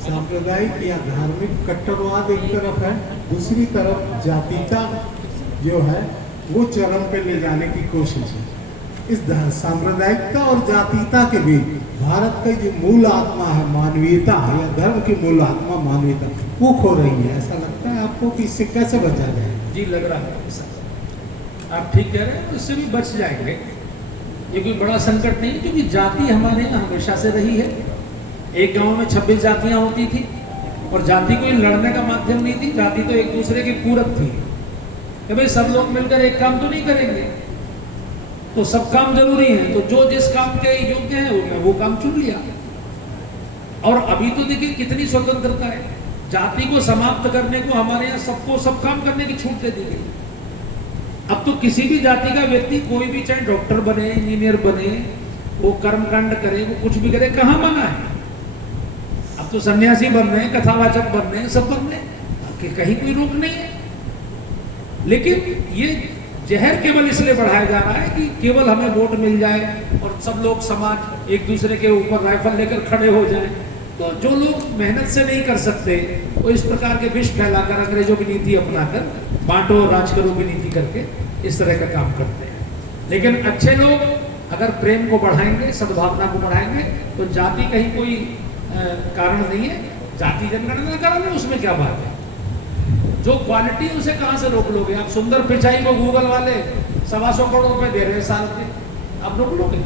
सांप्रदायिक या धार्मिक कट्टरवाद एक तरफ है, दूसरी तरफ जातीयता जो है वो चरम पे ले जाने की कोशिश है। इस सांप्रदायिकता और जातीयता के बीच भारत का जो मूल आत्मा है मानवीयता, या धर्म की मूल आत्मा मानवीयता, वो खो रही है। ऐसा लगता है आपको कि इससे कैसे बचा जाए? जी, लग रहा है ऐसा। आप ठीक कह रहे हैं, इससे भी बच जाएंगे। ये कोई बड़ा संकट नहीं, क्योंकि जाति हमारे यहाँ हमेशा से रही है। एक गांव में 26 जातियाँ होती थी और जाति कोई लड़ने का माध्यम नहीं थी, जाति तो एक दूसरे की पूरक थी कि भाई सब लोग मिलकर एक काम तो नहीं करेंगे, तो सब काम जरूरी है, तो जो जिस काम के योग्य है उन्होंने वो काम चुन लिया। और अभी तो देखिए कितनी स्वतंत्रता है, जाति को समाप्त करने को हमारे यहाँ सबको सब काम करने की छूट दे दी गई। अब तो किसी भी जाति का व्यक्ति कोई भी, चाहे डॉक्टर बने, इंजीनियर बने, वो कर्मकांड करे, वो कुछ भी करे, कहाँ मना है? अब तो सन्यासी बन रहे हैं, कथावाचक बन रहे हैं, सब बन रहे हैं, कहीं कोई रोक नहीं है। लेकिन ये जहर केवल इसलिए बढ़ाया जा रहा है कि केवल हमें वोट मिल जाए और सब लोग समाज एक दूसरे के ऊपर राइफल लेकर खड़े हो जाएं। तो जो लोग मेहनत से नहीं कर सकते वो इस प्रकार के विष फैलाकर, अंग्रेजों की नीति अपनाकर, बांटो राज करो की नीति करके इस तरह का काम करते हैं। लेकिन अच्छे लोग अगर प्रेम को बढ़ाएंगे, सद्भावना को बढ़ाएंगे, तो जाति कहीं कोई कारण नहीं है। जाति जनगणना कराने उसमें क्या बात है? जो क्वालिटी है उसे कहाँ से रोक लोगे आप? सुंदर पिचाई को गूगल वाले 125 करोड़ रुपए दे रहे हैं साल के, आप रोक लोगे?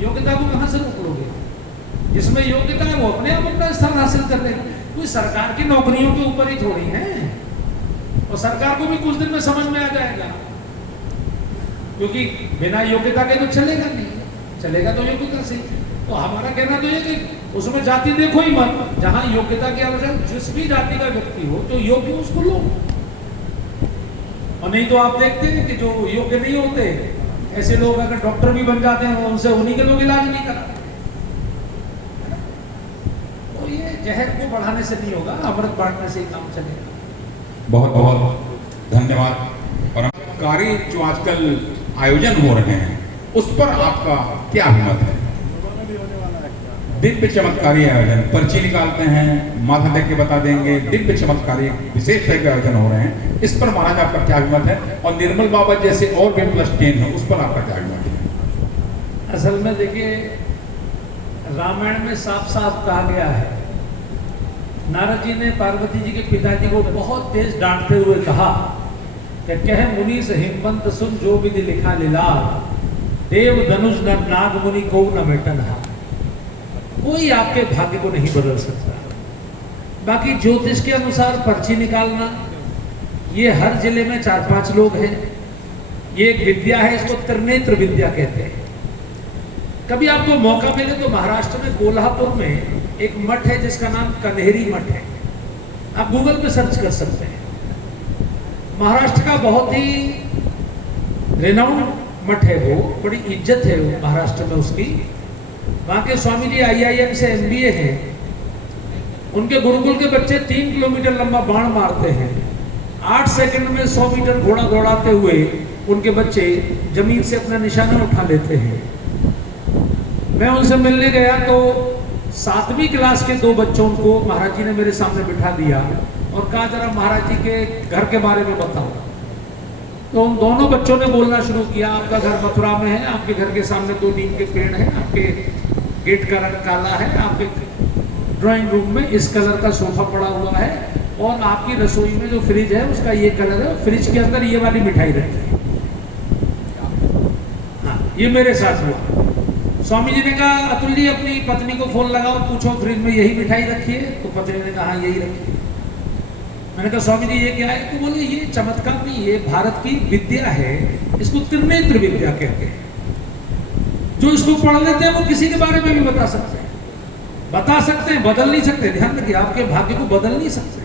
योग्यता को कहाँ से रोक लोगे? जिसमें योग्यता है वो अपने आप अपना स्थान हासिल कर लेगा। कोई सरकार की नौकरियों के ऊपर ही थोड़ी है, और सरकार को भी कुछ दिन में समझ में आ जाएगा, क्योंकि बिना योग्यता के तो चलेगा नहीं, चलेगा तो योग्यता से। तो हमारा कहना तो ये कि उसमें जाति देखो ही मत, जहां योग्यता की आवश्यकता, जिस भी जाति का व्यक्ति हो तो योग्य उसको लो। और नहीं तो आप देखते हैं कि जो योग्य नहीं होते ऐसे लोग अगर डॉक्टर भी बन जाते हैं उनसे उन्हीं के लोग इलाज नहीं कराते। तो ये जहर को बढ़ाने से नहीं होगा, अमृत बांटने से ही काम चलेगा। बहुत बहुत धन्यवाद। और कार्य जो आजकल आयोजन हो रहे हैं उस पर आपका क्या अभिमत है? दिव्य चमत्कारी आयोजन, पर्ची निकालते हैं, माथा देख के बता देंगे, दिव्य चमत्कारी विशेष तरह के आयोजन हो रहे हैं, इस पर महाराज आपका क्या अभिमत है? और निर्मल बाबा जैसे और भी +10 है, उस पर आपका क्या अभिमत है? असल में देखिए, रामायण में साफ साफ कहा गया है, नारद जी ने पार्वती जी के पिताजी को बहुत तेज डांटते हुए कहा कि कह मुनि से हिमवंत सुन जो विधि लिखा लीला, देव धनुष न नाग मुनि को न मेटन हा। कोई आपके भाग्य को नहीं बदल सकता। बाकी ज्योतिष के अनुसार पर्ची निकालना, ये हर जिले में 4-5 लोग हैं। ये एक विद्या है, इसको त्रिनेत्र विद्या कहते हैं। कभी आपको मौका मिले तो महाराष्ट्र में कोल्हापुर में एक मठ है जिसका नाम कन्हेरी मठ है, आप गूगल पे सर्च कर सकते हैं। महाराष्ट्र का बहुत ही रेनाउंड मठ है वो, बड़ी इज्जत है महाराष्ट्र में उसकी। वहाँ के स्वामी जी IIM से MBA हैं। उनके गुरुकुल के बच्चे 3 किलोमीटर लंबा बाण मारते हैं, 8 सेकंड में 100 मीटर घोड़ा दौड़ाते हुए उनके बच्चे जमीन से अपना निशाना उठा लेते हैं। मैं उनसे मिलने गया तो 7वीं क्लास के 2 बच्चों को महाराज जी ने मेरे सामने बिठा दिया और कहा जरा महाराज जी के घर के बारे में बताओ। तो उन दोनों बच्चों ने बोलना शुरू किया, आपका घर मथुरा में है, आपके घर के सामने 2 नीम के पेड़ हैं, आपके गेट का रंग काला है, आपके ड्राइंग रूम में इस कलर का सोफा पड़ा हुआ है, और आपकी रसोई में जो फ्रिज है उसका ये कलर है, फ्रिज के अंदर ये वाली मिठाई रखी है। हाँ, ये मेरे साथ हुआ। स्वामी जी ने कहा अतुल जी अपनी पत्नी को फोन लगाओ, पूछो फ्रिज में यही मिठाई रखी है? तो पत्नी ने कहा यही रखी है। मैंने कहा स्वामी जी ये क्या है? तो बोले ये चमत्कार नहीं, ये भारत की विद्या है, इसको त्रिनेत्र विद्या कहते हैं। जो इसको पढ़ लेते हैं वो किसी के बारे में भी बता सकते हैं, बदल नहीं सकते। ध्यान रखिए, आपके भाग्य को बदल नहीं सकते।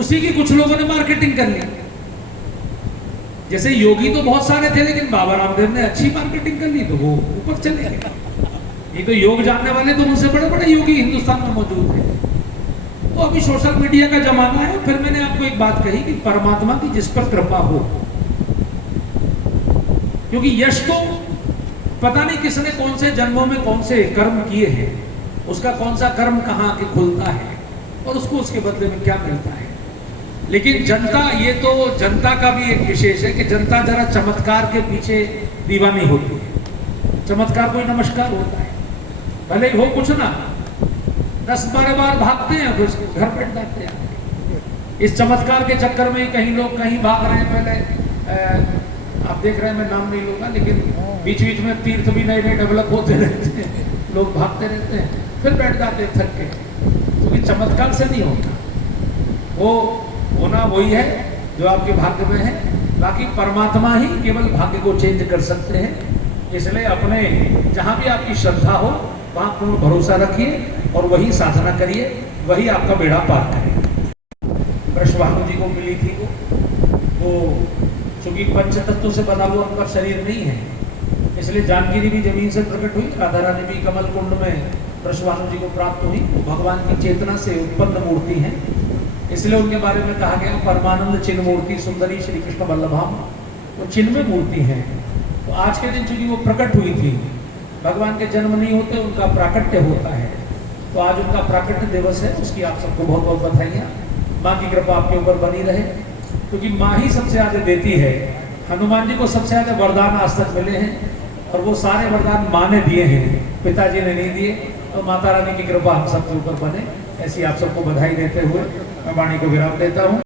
उसी की कुछ लोगों ने मार्केटिंग कर ली। जैसे योगी तो बहुत सारे थे, लेकिन बाबा रामदेव ने अच्छी मार्केटिंग कर ली तो वो ऊपर चले गए। ये तो योग जानने वाले तो उनसे बड़े बड़े योगी हिंदुस्तान में मौजूद हैं। तो अभी सोशल मीडिया का जमाना है। फिर मैंने आपको एक बात कही कि परमात्मा की जिस पर कृपा हो, क्योंकि यश तो पता नहीं किसने कौन से जन्मों में कौन से कर्म किए हैं, उसका कौन सा कर्म कहाँ आके खुलता है और उसको उसके बदले में क्या मिलता है। लेकिन जनता, ये तो जनता का भी एक विशेष है कि जनता जरा चमत्कार के पीछे दीवानी होती है। चमत्कार कोई नमस्कार होता है, भले ही हो कुछ ना, 10-12 बार भागते हैं फिर घर बैठ जाते हैं। इस चमत्कार के चक्कर में कहीं लोग कहीं भाग रहे हैं। पहले आप देख रहे हैं, मैं नाम नहीं लूंगा, लेकिन बीच बीच में तीर्थ भी नए नए डेवलप होते रहते हैं, लोग भागते रहते हैं, फिर बैठ जाते हैं थक के। क्योंकि चमत्कार से नहीं होता, वो होना वही है जो आपके भाग्य में है। बाकी परमात्मा ही केवल भाग्य को चेंज कर सकते हैं। इसलिए अपने जहाँ भी आपकी श्रद्धा हो वहाँ पूर्ण भरोसा रखिए और वही साधना करिए, वही आपका बेड़ा पार करेगा। वृषभानु जी को मिली थी वो चूंकि पंच तत्व से बना हुआ उनका शरीर नहीं है, इसलिए जानकी जी भी जमीन से प्रकट हुई, राधा रानी भी कमल कुंड में वृषभानु जी को प्राप्त हुई। भगवान की चेतना से उत्पन्न मूर्ति हैं, इसलिए उनके बारे में कहा गया परमानंद चिन्ह मूर्ति सुंदरी श्री कृष्ण वल्लभाम, वो चिन्ह में मूर्ति है। तो आज के दिन चूंकि वो प्रकट हुई थी, भगवान के जन्म नहीं होते, उनका प्राकट्य होता है, तो आज उनका प्राकट्य दिवस है। उसकी आप सबको बहुत बहुत बधाइयाँ। माँ की कृपा आपके ऊपर बनी रहे, क्योंकि माँ ही सबसे आगे देती है। हनुमान जी को सबसे ज़्यादा वरदान आज तक मिले हैं और वो सारे वरदान माँ ने दिए हैं, पिताजी ने नहीं दिए। तो माता रानी की कृपा हम सबके ऊपर बने, ऐसी आप सबको बधाई देते हुए मैं वाणी को विराम देता हूँ।